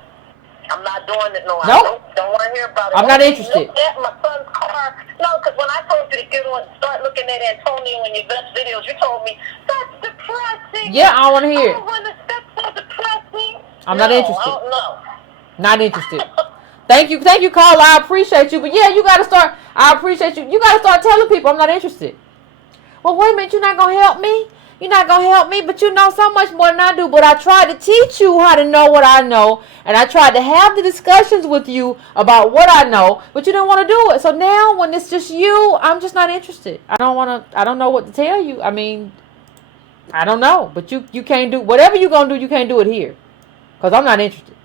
I'm not doing it. No, nope. I don't want to hear about it. I'm not interested. Look at my son's car. No, because when I told you to get on, start looking at Antonio in your best videos, you told me, that's depressing. Yeah, I don't want to hear it. That's so depressing. I'm not interested. I don't know. Not interested. Thank you, caller. I appreciate you. But yeah, you got to start. I appreciate you. You got to start telling people I'm not interested. Well, wait a minute. You're not going to help me? You're not going to help me, but you know so much more than I do. But I tried to teach you how to know what I know, and I tried to have the discussions with you about what I know, but you don't want to do it. So now when it's just you, I'm just not interested. I don't know what to tell you. I mean, I don't know, but you can't do whatever you're going to do. You can't do it here because I'm not interested.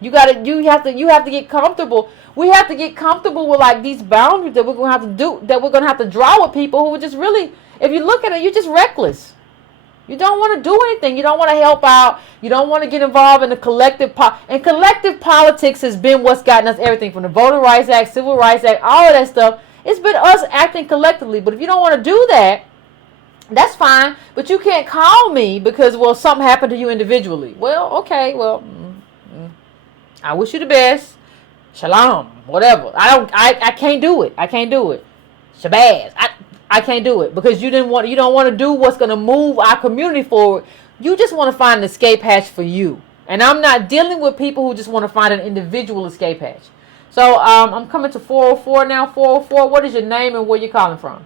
You have to get comfortable. We have to get comfortable with, like, these boundaries that we're going to have to draw with people who are just really, if you look at it, you're just reckless. You don't want to do anything. You don't want to help out. You don't want to get involved in the collective and collective politics has been what's gotten us everything from the Voting Rights Act, Civil Rights Act, all of that stuff. It's been us acting collectively. But if you don't want to do that, that's fine. But you can't call me because, well, something happened to you individually. Well, okay. Well, I wish you the best. Shalom. Whatever. I can't do it. I can't do it. Shabazz. I can't do it because you don't want to do what's going to move our community forward. You just want to find an escape hatch for you. And I'm not dealing with people who just want to find an individual escape hatch. So I'm coming to 404 now. 404, what is your name and where you calling from?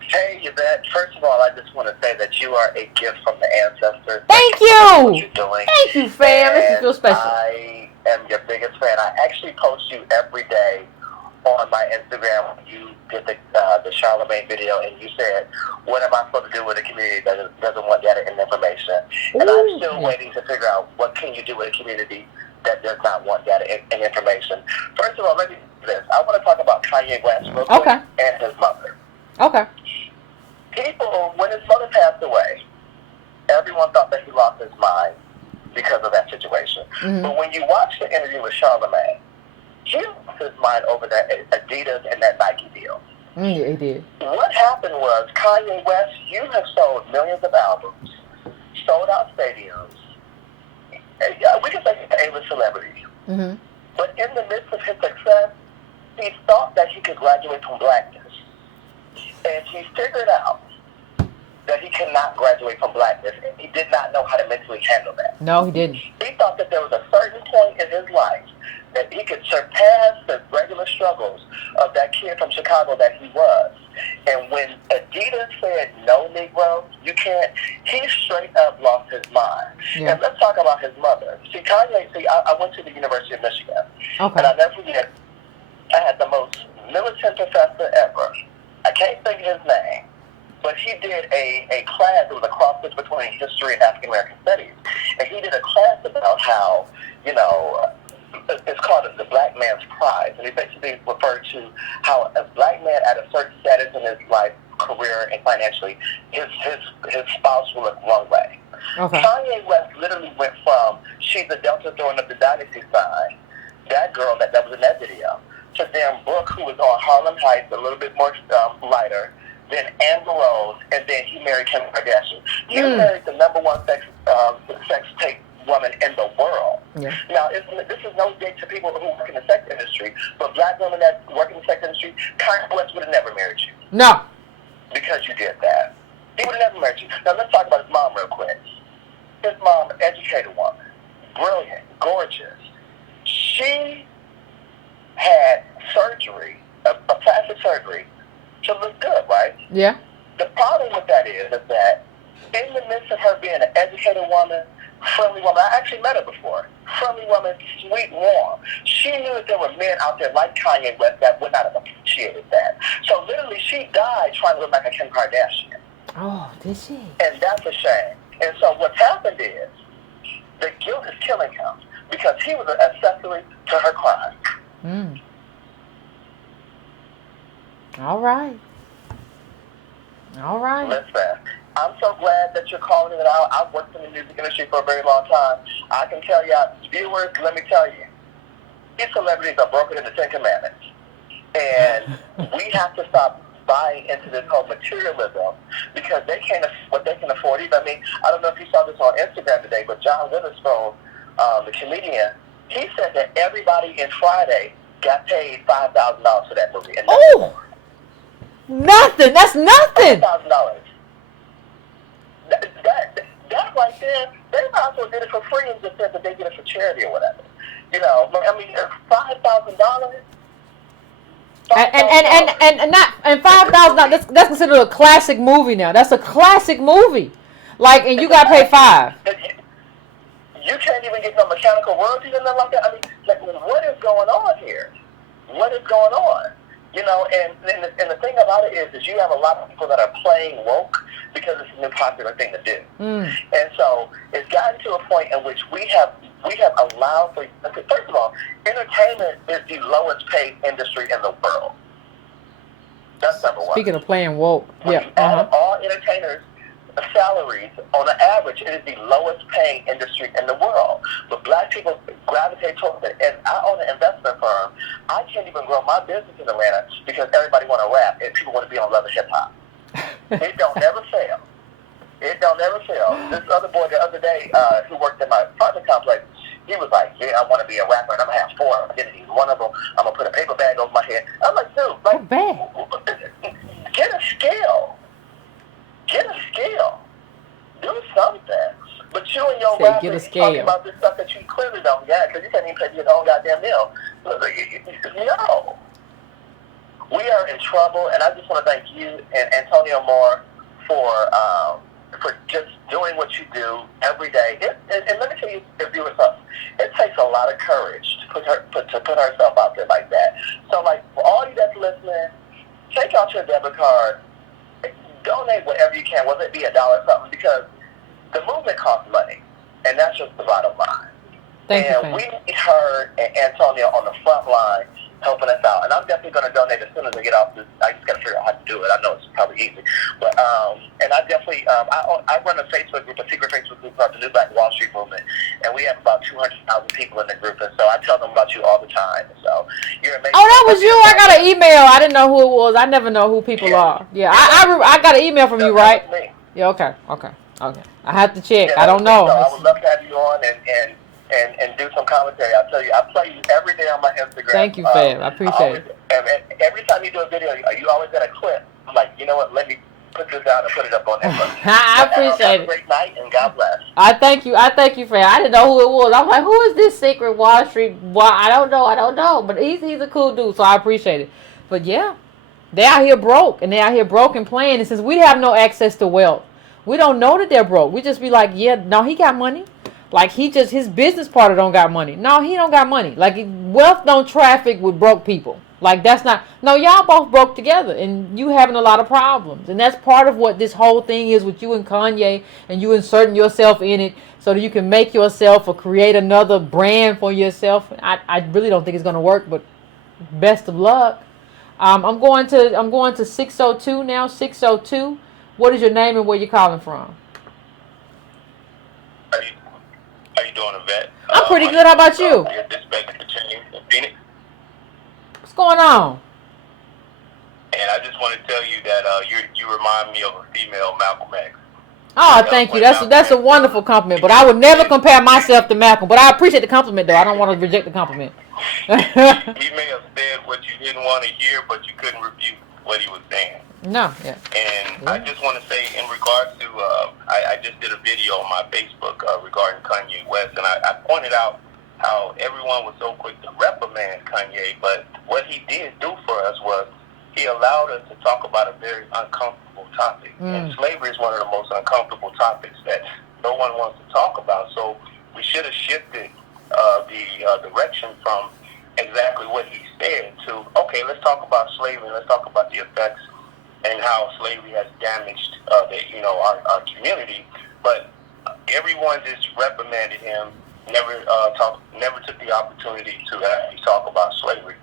Hey, Yvette. First of all, I just want to say that you are a gift from the ancestors. Thank you. What you're doing. Thank you, fam. This is real special. I am your biggest fan. I actually post you every day on my Instagram. You did the Charlemagne video, and you said, what am I supposed to do with a community that doesn't want data and information? And I'm still waiting to figure out what can you do with a community that does not want data and information. First of all, let me do this. I want to talk about Kanye West real quick and his mother. Okay. People, when his mother passed away, everyone thought that he lost his mind because of that situation. Mm-hmm. But when you watch the interview with Charlemagne, he lost his mind over that Adidas and that Nike deal. Yeah, he did. What happened was, Kanye West, you have sold millions of albums, sold out stadiums. We can say he's an A-list celebrity. Mm-hmm. But in the midst of his success, he thought that he could graduate from blackness. And he figured out that he cannot graduate from blackness. He did not know how to mentally handle that. No, he didn't. He thought that there was a certain point in his life that he could surpass the regular struggles of that kid from Chicago that he was. And when Adidas said, no, Negro, you can't, he straight up lost his mind. Yeah. And let's talk about his mother. See, Kanye, I went to the University of Michigan. Okay. And I'll never forget, I had the most militant professor ever. I can't think of his name, but he did a class. It was a cross between history and African American studies, and he did a class about how, it's called the black man's prize, and he basically referred to how a black man at a certain status in his life, career, and financially, his spouse will look one way. Okay. Kanye West literally went from she's the Delta throwing up the dynasty sign, that girl that was in that video, to then Brooke, who was on Harlem Heights, a little bit more lighter, then Amber Rose, and then he married Kim Kardashian. He married the number one sex tape woman in the world. Yeah. Now, this is no dig to people who work in the sex industry, but black women that work in the sex industry, Kanye West would have never married you. No. Because you did that. He would have never married you. Now, let's talk about his mom real quick. His mom, educated woman, brilliant, gorgeous. She had surgery, a plastic surgery, to look good, right? Yeah. The problem with that is that in the midst of her being an educated woman, friendly woman, I actually met her before, friendly woman, sweet, warm, she knew that there were men out there like Kanye West that would not have appreciated that. So literally, she died trying to look like a Kim Kardashian. Oh, did she? And that's a shame. And so what's happened is the guilt is killing him because he was an accessory to her crime. Mm. All right. All right. Listen, I'm so glad that you're calling it out. I've worked in the music industry for a very long time. I can tell you, viewers, let me tell you, these celebrities are broken in the Ten Commandments. And we have to stop buying into this whole materialism because they can't afford what they can afford either. I mean, I don't know if you saw this on Instagram today, but John Witherspoon, the comedian, he said that everybody in Friday got paid $5,000 for that movie. And Oh! Nothing. That's nothing. $5,000. That right there, they might as well get it for free and just said that they get it for charity or whatever. You know, I mean, $5,000. And $5,000. That's considered a classic movie now. That's a classic movie. Like, and you got to pay $5,000. You can't even get no mechanical royalties and nothing like that. I mean, like, what is going on here? What is going on? You know, and the thing about it is you have a lot of people that are playing woke because it's a new popular thing to do. Mm. And so it's gotten to a point in which we have allowed for, first of all, entertainment is the lowest paid industry in the world. That's number one. Speaking of playing woke, When yeah. you add all entertainers' salaries, on an average, it is the lowest paying industry in the world. But black people gravitate towards it. And I own an investment firm. I can't even grow my business in Atlanta because everybody want to rap and people want to be on Love and Hip Hop. It don't never fail. It don't never fail. This other boy the other day who worked in my apartment complex, he was like, yeah, I want to be a rapper and I'm going to have 4 identities. One of them, I'm going to put a paper bag over my head. I'm like, dude, like, get a scale. Get a scale. Do something. But you and your rappers talking about this stuff that you clearly don't get because you can't even pay your own goddamn meal. No. We are in trouble, and I just want to thank you and Antonio Moore for just doing what you do every day. And let me tell you, if you were something, it takes a lot of courage to put herself out there like that. So, like, for all you that's listening, take out your debit card, donate whatever you can, whether it be $1 or something, because the movement costs money, and that's just the bottom line. And we heard Antonio on the front line helping us out, and I'm definitely going to donate as soon as I get off this. I just got to figure out how to do it. I know it's probably easy, but and I definitely I run a Facebook group, a secret Facebook group called the New Black Wall Street Movement, and we have about 200,000 people in the group, and so I tell them about you all the time. So you're amazing. Oh, that was you. I got an email. I didn't know who it was. I never know who people are. Yeah, I got an email from you, right? Yeah. Okay. I have to check. Yeah, I don't know. I would love to have you on and do some commentary. I'll tell you, I play you every day on my Instagram. Thank you, fam. I appreciate it. Every time you do a video, you always get a clip. I'm like, you know what? Let me put this out and put it up on Instagram. I appreciate have it. a great night, and God bless. I thank you, fam. I didn't know who it was. I'm like, who is this secret Wall Street? Why? I don't know. But he's a cool dude, so I appreciate it. But yeah, they out here broke, and they out here broke and playing. And since we have no access to wealth, we don't know that they're broke. We just be like, yeah, no, he got money. Like, his business partner don't got money. No, he don't got money. Like, wealth don't traffic with broke people. Like, that's not, no, y'all both broke together, and you having a lot of problems. And that's part of what this whole thing is with you and Kanye, and you inserting yourself in it so that you can make yourself or create another brand for yourself. I really don't think it's going to work, but best of luck. I'm going to 602 now, 602. What is your name and where you calling from? How you doing, Yvette? I'm pretty good. How about you? Dispatch Virginia in Phoenix. What's going on? And I just want to tell you that you remind me of a female Malcolm X. Oh, thank you. That's a wonderful compliment. But I would never compare myself to Malcolm. But I appreciate the compliment, though. I don't want to reject the compliment. He may have said what you didn't want to hear, but you couldn't refute what he was saying. No, yeah. And I just want to say, in regards to, I just did a video on my Facebook regarding Kanye West, and I pointed out how everyone was so quick to reprimand Kanye, but what he did do for us was he allowed us to talk about a very uncomfortable topic. And slavery is one of the most uncomfortable topics that no one wants to talk about. So we should have shifted the direction from exactly what he said to, okay, let's talk about slavery, let's talk about the effects and how slavery has damaged our community. But everyone just reprimanded him, never took the opportunity to actually talk about slavery.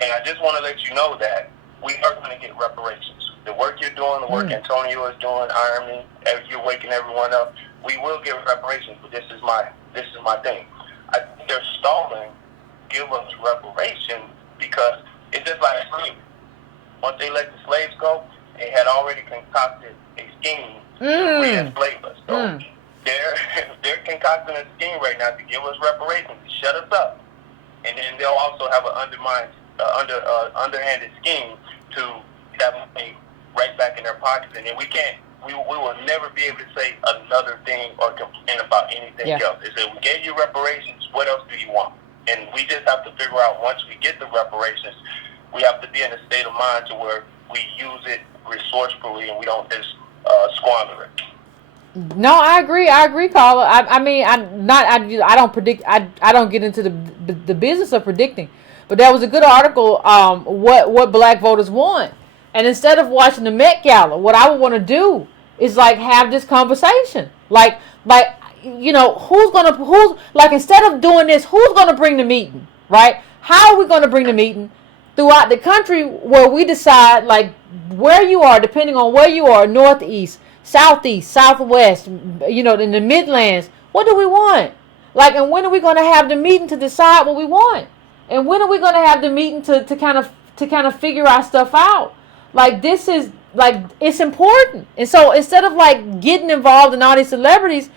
And I just want to let you know that we are going to get reparations. The work you're doing, the work Antonio is doing, Ironman, you're waking everyone up, we will get reparations, but this is my thing. I think they're stalling give us reparations because it's just like slavery. Once they let the slaves go, they had already concocted a scheme to re-enslave us. So they're concocting a scheme right now to give us reparations, to shut us up. And then they'll also have an underhanded scheme to have money right back in their pockets. And then we will never be able to say another thing or complain about anything else. They say, we gave you reparations, what else do you want? And we just have to figure out, once we get the reparations, we have to be in a state of mind to where we use it resourcefully and we don't just squander it. No, I agree, Carla. I don't predict. I don't get into the business of predicting. But that was a good article. What black voters want, and instead of watching the Met Gala, what I would want to do is like have this conversation. Like instead of doing this, who's gonna bring the meeting, right? How are we gonna bring the meeting throughout the country where we decide like where you are, depending on where you are, northeast, southeast, southwest, in the Midlands, what do we want? Like, and when are we gonna have the meeting to decide what we want? And when are we gonna have the meeting to kind of figure our stuff out? Like, this is like, it's important. And so instead of like getting involved in all these celebrities,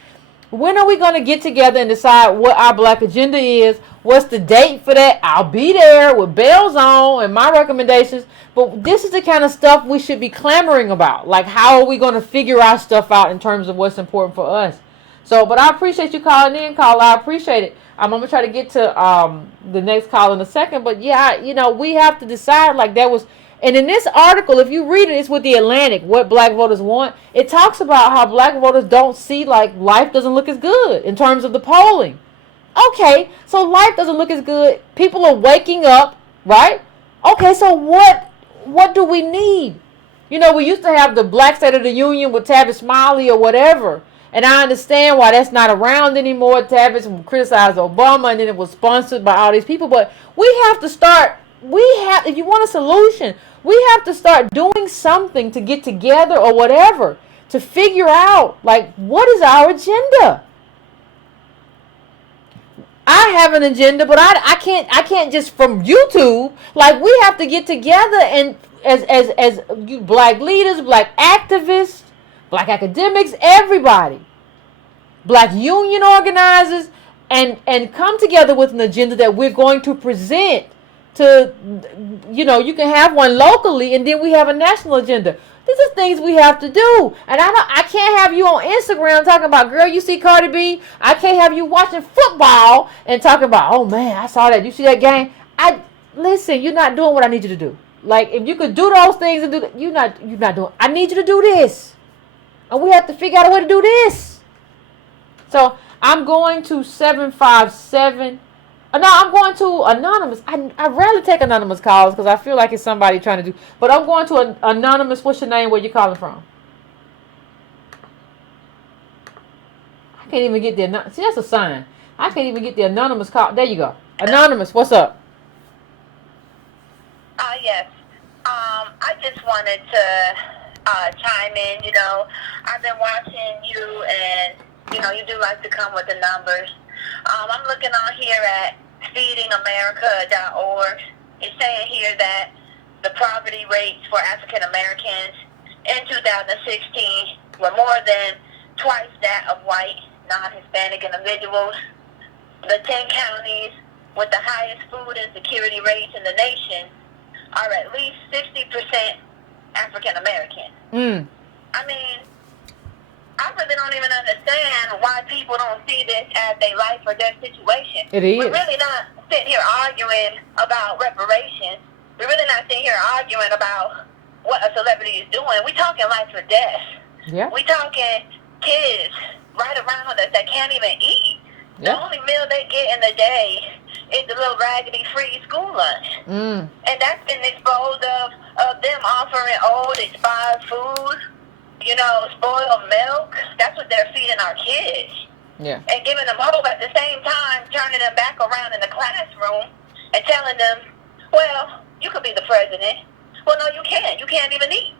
when are we going to get together and decide what our black agenda is? What's the date for that? I'll be there with bells on and my recommendations. But this is the kind of stuff we should be clamoring about. Like, how are we going to figure our stuff out in terms of what's important for us? So, but I appreciate you calling in, Carla. I appreciate it. I'm going to try to get to the next call in a second. But yeah, we have to decide, like, that was... And in this article, if you read it, it's with The Atlantic, what black voters want. It talks about how black voters don't see, like, life doesn't look as good in terms of the polling. Okay, so life doesn't look as good. People are waking up, right? Okay, so what do we need? We used to have the Black State of the Union with Tavis Smiley or whatever. And I understand why that's not around anymore. Tavis criticized Obama, and then it was sponsored by all these people. But we have to start... if you want a solution, we have to start doing something to get together or whatever to figure out, like, what is our agenda? I have an agenda, but I can't just from YouTube. Like, we have to get together and as you black leaders, black activists, black academics, everybody, black union organizers, and come together with an agenda that we're going to present to, you can have one locally, and then we have a national agenda. These are things we have to do. And I can't have you on Instagram talking about, girl, you see Cardi B? I can't have you watching football and talking about, oh man, I saw that. You see that game? Listen, you're not doing what I need you to do. Like, if you could do those things and do that, you're not doing. I need you to do this. And we have to figure out a way to do this. So I'm going to 757. No, I'm going to anonymous. I rarely take anonymous calls because I feel like it's somebody trying to do. But I'm going to an anonymous. What's your name? Where you calling from? I can't even get the see. That's a sign. I can't even get the anonymous call. There you go. Anonymous. What's up? Yes. I just wanted to chime in. I've been watching you, and you do like to come with the numbers. I'm looking on here at feedingamerica.org. It's saying here that the poverty rates for African Americans in 2016 were more than twice that of white, non-Hispanic individuals. The 10 counties with the highest food insecurity rates in the nation are at least 60% African American. I mean, I really don't even understand why people don't see this as a life or death situation. It is. We're really not sitting here arguing about reparations. We're really not sitting here arguing about what a celebrity is doing. We're talking life or death. Yeah. We're talking kids right around us that can't even eat. Yeah. The only meal they get in the day is the little raggedy free school lunch. Mm. And that's been exposed of them offering old, expired food, you know, spoiled milk. That's what they're feeding our kids. Yeah. And giving them hope at the same time, turning them back around in the classroom and telling them, well, you could be the president. Well, no, you can't. You can't even eat.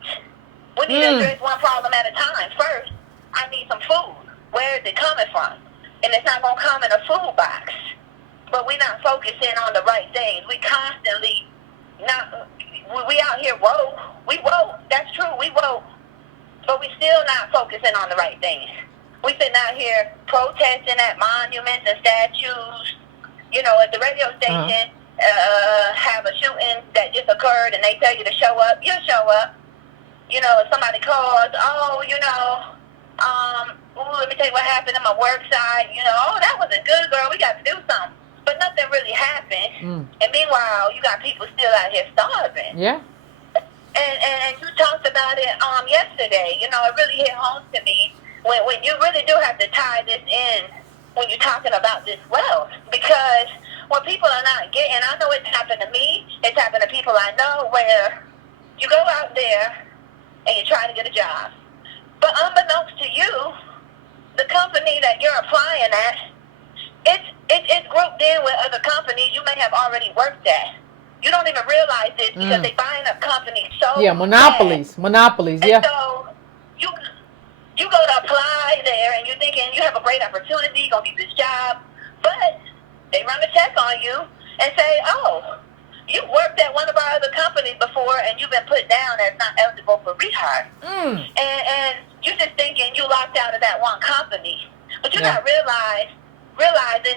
We need to address one problem at a time. First, I need some food. Where is it coming from? And it's not going to come in a food box. But we're not focusing on the right things. We constantly we out here woke. We woke. That's true. We woke. But we still not focusing on the right things. We sitting out here protesting at monuments and statues. You know, at the radio station, have a shooting that just occurred and they tell you to show up, you'll show up. You know, if somebody calls, let me tell you what happened in my work site. You know, that was a good girl. We got to do something. But nothing really happened. And meanwhile, you got people still out here starving. Yeah. And you talked about it yesterday. You know, it really hit home to me when you really do have to tie this in when you're talking about this wealth. Because what people are not getting, I know it's happened to me, it's happened to people I know, where you go out there and you try to get a job. But unbeknownst to you, the company that you're applying at, it's grouped in with other companies you may have already worked at. You don't even realize this because they're buying up companies so monopolies. bad. Monopolies, And yeah. so you go to apply there and you're thinking you have a great opportunity, you're going to get this job, but they run a check on you and say, oh, you worked at one of our other companies before and you've been put down as not eligible for rehire. And you're just thinking you locked out of that one company. But you're not realizing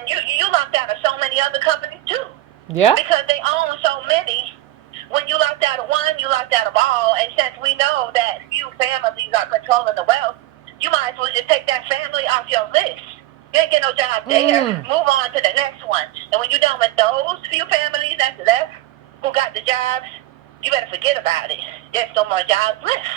you locked out of so many other companies too. Yeah. Because they own so many. When you locked out of one, you locked out of all. And since we know that few families are controlling the wealth, you might as well just take that family off your list. You ain't get no job there. Move on to the next one. And when you're done with those few families that's left who got the jobs, you better forget about it. There's no more jobs left.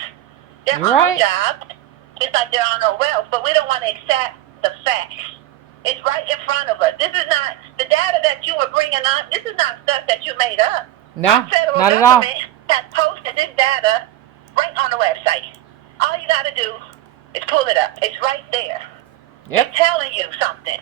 There are no jobs. It's like there are no wealth. But we don't want to accept the facts. It's right in front of us. This is not the data that you were bringing up. This is not stuff that you made up. No, the federal not at all. government has posted this data right on the website. All you got to do is pull it up. It's right there. Yep. They're telling you something.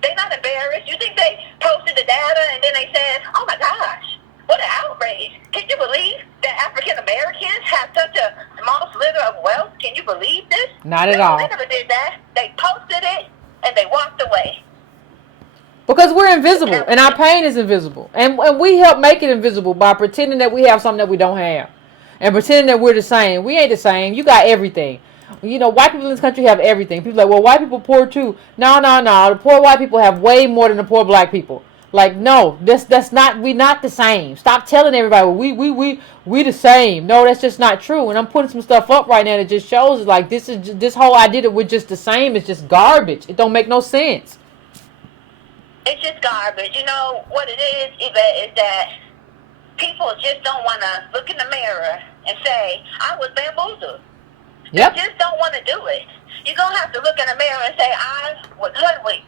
They're not embarrassed. You think they posted the data and then they said, "Oh my gosh, what an outrage! Can you believe that African Americans have such a small sliver of wealth? Can you believe this?" Not at all. They never did that. They posted it and they walked away. Because we're invisible, and our pain is invisible. And we help make it invisible by pretending that we have something that we don't have. And pretending that we're the same. We ain't the same. You got everything. You know, white people in this country have everything. People are like, well, white people poor too. No. The poor white people have way more than the poor black people. Like, no, that's not, we not the same. Stop telling everybody, well, we the same. No, that's just not true. And I'm putting some stuff up right now that just shows, like, this whole idea that we're just the same is just garbage. It don't make no sense. It's just garbage. You know what it is that people just don't want to look in the mirror and say, I was bamboozled. Yep. They just don't want to do it. You're going to have to look in the mirror and say, I was hoodwinked.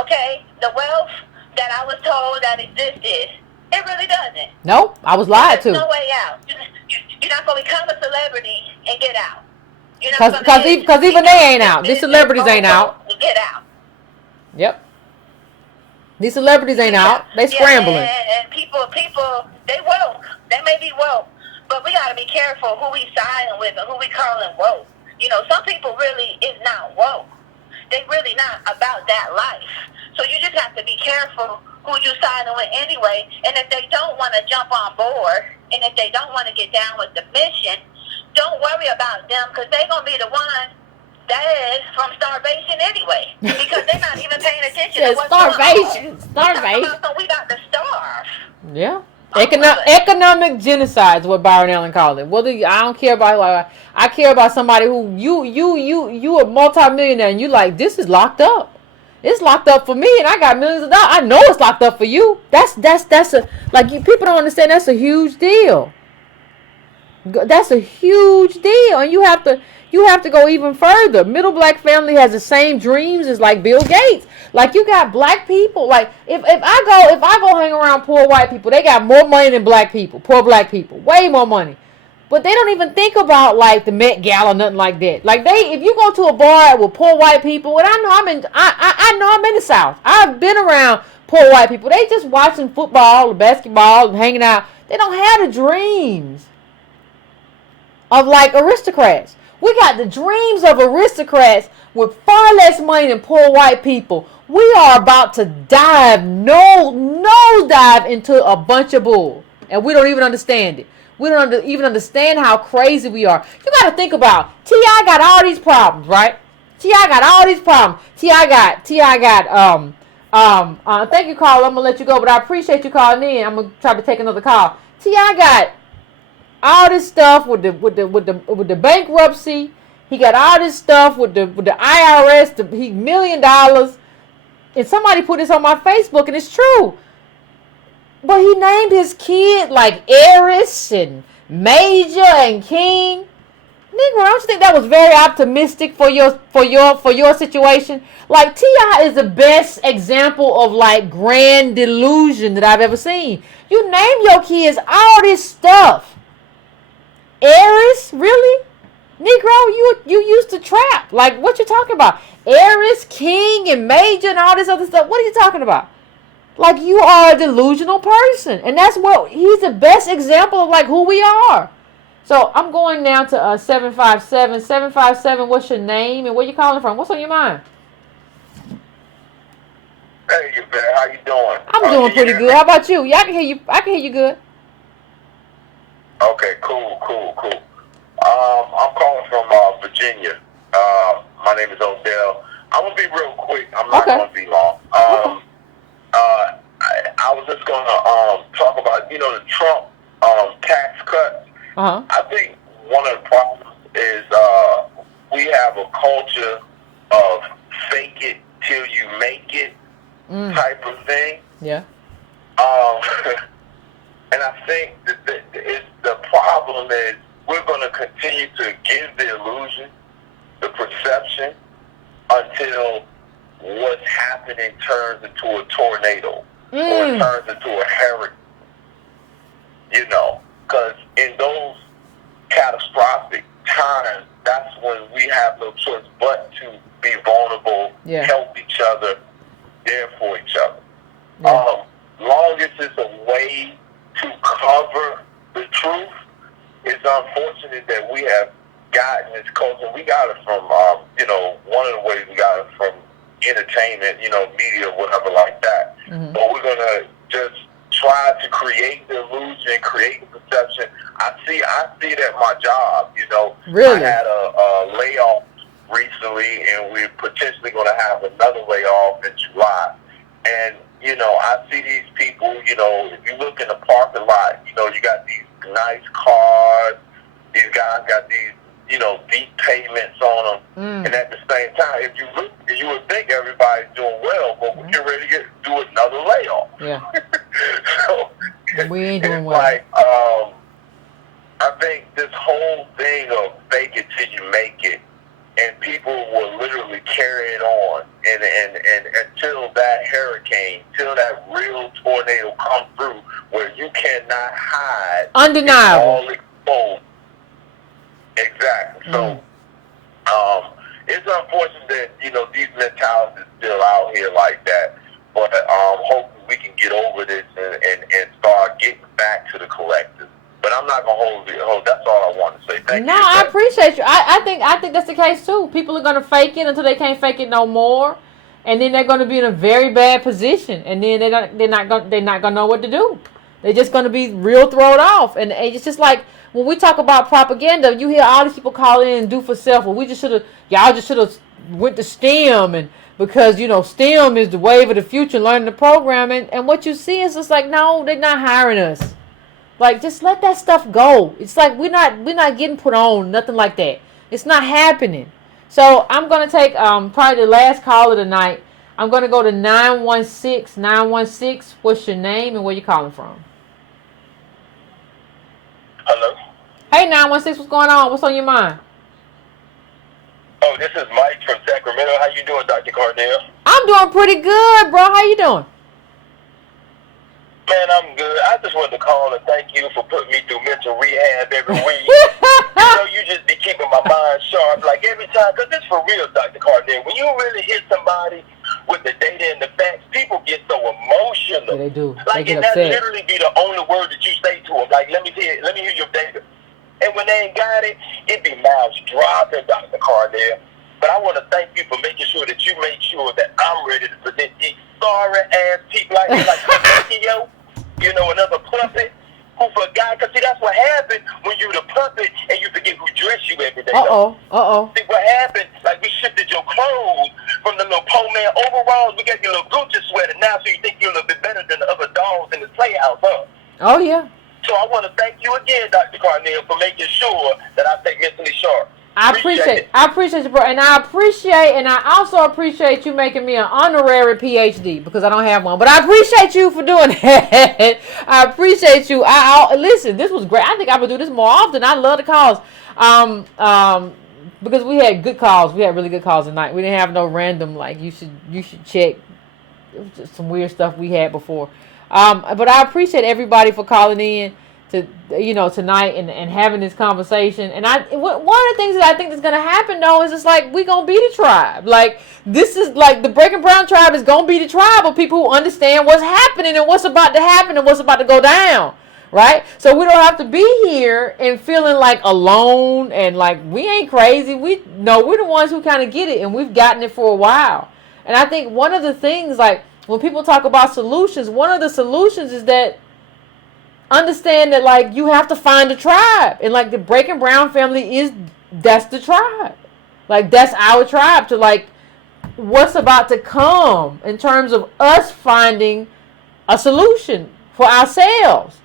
Okay? The wealth that I was told that existed, it really doesn't. Nope. I was lied to. There's no way out. You're not going to become a celebrity and get out. Because even they ain't out. These celebrities ain't out. Get out. Yep. These celebrities ain't out. They scrambling. And people, they woke. They may be woke. But we got to be careful who we siding with and who we calling woke. You know, some people really is not woke. They really not about that life. So you just have to be careful who you siding with anyway. And if they don't want to jump on board, and if they don't want to get down with the mission, don't worry about them because they're going to be the ones dead from starvation anyway. Because they're not even paying attention to what's starvation. going on. Starvation. We got to starve. Yeah. Economic genocide is what Byron Allen called it. I don't care about, like, I care about somebody who you a multimillionaire and you like, this is locked up. It's locked up for me and I got millions of dollars. I know it's locked up for you. That's a, like, people don't understand, that's a huge deal. That's a huge deal, and you have to go even further. Middle black family has the same dreams as like Bill Gates. Like, you got black people. Like, if I go hang around poor white people, they got more money than black people. Poor black people, way more money. But they don't even think about like the Met Gala, nothing like that. Like, if you go to a bar with poor white people, and I know I'm in the South. I've been around poor white people. They just watching football or basketball and hanging out. They don't have the dreams of like aristocrats. We got the dreams of aristocrats with far less money than poor white people. We are about to nose dive into a bunch of bull, and we don't even understand it. We don't even understand how crazy we are. You got to think about T.I. got all these problems, right? T.I. got all these problems. T.I. got thank you, Carl. I'm gonna let you go, but I appreciate you calling in. I'm gonna try to take another call. T.I. got all this stuff with the bankruptcy. He got all this stuff with the IRS. He $1 million. And somebody put this on my Facebook, and it's true. But he named his kid like Eris and Major and King. Negro, don't you think that was very optimistic for your situation? Like, T.I. is the best example of like grand delusion that I've ever seen. You name your kids all this stuff. Eris, really? Negro, you used to trap. Like, what you talking about? Eris, King, and Major, and all this other stuff. What are you talking about? Like, you are a delusional person. And that's what, he's the best example of, like, who we are. So, I'm going now to 757. 757, what's your name and where you calling from? What's on your mind? Hey, man, how you doing? I'm doing pretty good. How about you? Yeah, I can hear you good. Okay, cool. I'm calling from Virginia. My name is Odell. I'm going to be real quick. I'm not going to be long. I was just going to talk about, the Trump tax cuts. Uh-huh. I think one of the problems is we have a culture of fake it till you make it type of thing. Yeah. And I think that the problem is we're going to continue to give the illusion, the perception, until what's happening turns into a tornado or it turns into a hurricane. Because in those catastrophic times, that's when we have no choice but to be vulnerable, help each other, there for each other. Long as it's a way to cover the truth, it's unfortunate that we have gotten this culture. We got it from, one of the ways we got it from entertainment, media, whatever like that. Mm-hmm. But we're going to just try to create the illusion, create the perception. I see it at my job, Really? I had a layoff recently, and we're potentially going to have another layoff in July. And, I see these people, if you look in the parking lot, you got these nice cars, these guys got these, deep payments on them. And at the same time, if you look, you would think everybody's doing well, but we're getting ready to do another layoff. Yeah. So we ain't doing it's well. like, I think this whole thing of fake it till you make it, and people will literally carry it on, and until that hurricane, till that real tornado comes through, where you cannot hide. Undeniable. It's all exposed. Exactly. So, it's unfortunate that these mentalities are still out here like that. But hopefully we can get over this and start getting back to the collective. But I'm not gonna hold it. That's all I want to say. Thank you. No, I appreciate you. I think that's the case too. People are gonna fake it until they can't fake it no more, and then they're gonna be in a very bad position, and then they're not gonna know what to do. They're just gonna be real thrown off, and it's just like when we talk about propaganda, you hear all these people call in and do for self. Well, y'all just should have went to STEM, and because STEM is the wave of the future, learning the program, and what you see is just like, no, they're not hiring us. Like, just let that stuff go. It's like we're not getting put on, nothing like that. It's not happening. So I'm gonna take probably the last call of the night. I'm gonna go to 916. 916. What's your name and where you calling from? Hello? Hey, 916. What's going on? What's on your mind? Oh, this is Mike from Sacramento. How you doing, Dr. Cardell? I'm doing pretty good, bro. How you doing? Man, I'm good. I just wanted to call and thank you for putting me through mental rehab every week. You just be keeping my mind sharp, like every time, because it's for real, Dr. Cardell. When you really hit somebody with the data and the facts, people get so emotional. Yeah, they do. Like, They get and that upset. literally be the only word that you say to them. Like, let me hear your data. And when they ain't got it, it be mouths dropping, Dr. Cardell. But I want to thank you for making sure that you make sure that I'm ready to present these sorry-ass people like Pinocchio, another puppet who forgot. Because, see, that's what happened when you're the puppet and you forget who dressed you every day. Uh-oh. See, what happened, like, we shifted your clothes from the little poor man overalls. We got your little Gucci sweater now, so you think you're a little bit better than the other dogs in the playhouse, huh? Oh, yeah. So I want to thank you again, Dr. Carnell, for making sure that I stay mentally sharp. I appreciate you, bro. And I also appreciate you making me an honorary PhD because I don't have one. But I appreciate you for doing that. I appreciate you. Listen, this was great. I think I would do this more often. I love the calls. Because we had good calls. We had really good calls tonight. We didn't have no random, like, you should check. It was just some weird stuff we had before. But I appreciate everybody for calling in to tonight and having this conversation. And one of the things that I think is going to happen though is it's like we gonna be the tribe. Like, this is like the Breaking Brown tribe is gonna be the tribe of people who understand what's happening and what's about to happen and what's about to go down. Right? So we don't have to be here and feeling like alone and like we ain't crazy. We're the ones who kind of get it, and we've gotten it for a while. And I think one of the things, like when people talk about solutions, one of the solutions is that understand that, like, you have to find a tribe. And, like, the Breaking Brown family that's the tribe. Like, that's our tribe to, like, what's about to come in terms of us finding a solution for ourselves.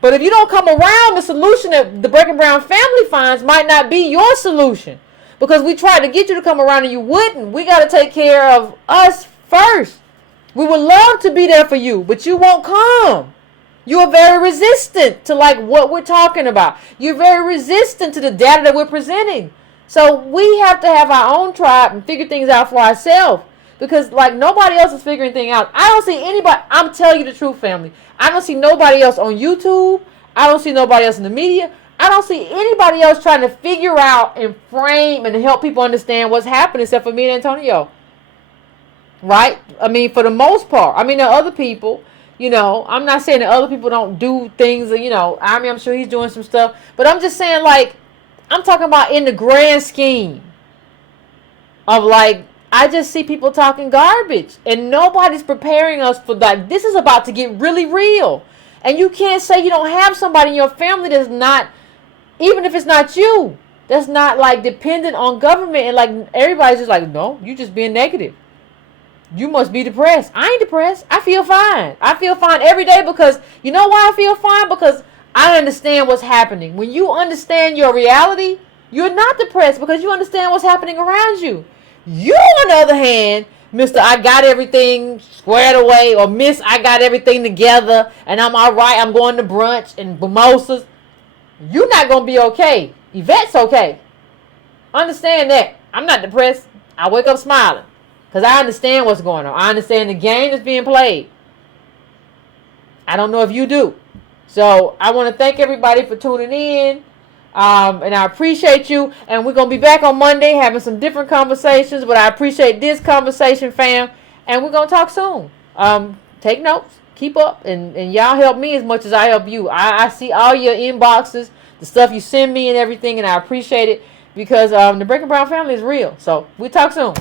But if you don't come around, the solution that the Breaking Brown family finds might not be your solution. Because we tried to get you to come around and you wouldn't. We got to take care of us first. We would love to be there for you, but you won't come. You are very resistant to, like, what we're talking about. You're very resistant to the data that we're presenting. So we have to have our own tribe and figure things out for ourselves. Because, like, nobody else is figuring things out. I don't see anybody. I'm telling you the truth, family. I don't see nobody else on YouTube. I don't see nobody else in the media. I don't see anybody else trying to figure out and frame and help people understand what's happening except for me and Antonio. Right? I mean, for the most part. I mean, there are other people. I'm not saying that other people don't do things, I'm sure he's doing some stuff, but I'm just saying, like, I'm talking about in the grand scheme of, like, I just see people talking garbage and nobody's preparing us for, like, this is about to get really real. And you can't say you don't have somebody in your family that's not, even if it's not you, that's not, like, dependent on government, and, like, everybody's just like, no, you just being negative. You must be depressed. I ain't depressed. I feel fine. I feel fine every day because, you know why I feel fine? Because I understand what's happening. When you understand your reality, you're not depressed because you understand what's happening around you. You, on the other hand, Mr. I got everything squared away, or Miss I got everything together and I'm all right. I'm going to brunch and mimosas. You're not going to be okay. Yvette's okay. Understand that. I'm not depressed. I wake up smiling. Because I understand what's going on. I understand the game that's being played. I don't know if you do. So I want to thank everybody for tuning in. And I appreciate you. And we're going to be back on Monday having some different conversations. But I appreciate this conversation, fam. And we're going to talk soon. Take notes. Keep up. And y'all help me as much as I help you. I see all your inboxes, the stuff you send me and everything. And I appreciate it. Because the Breaking Brown family is real. So we talk soon.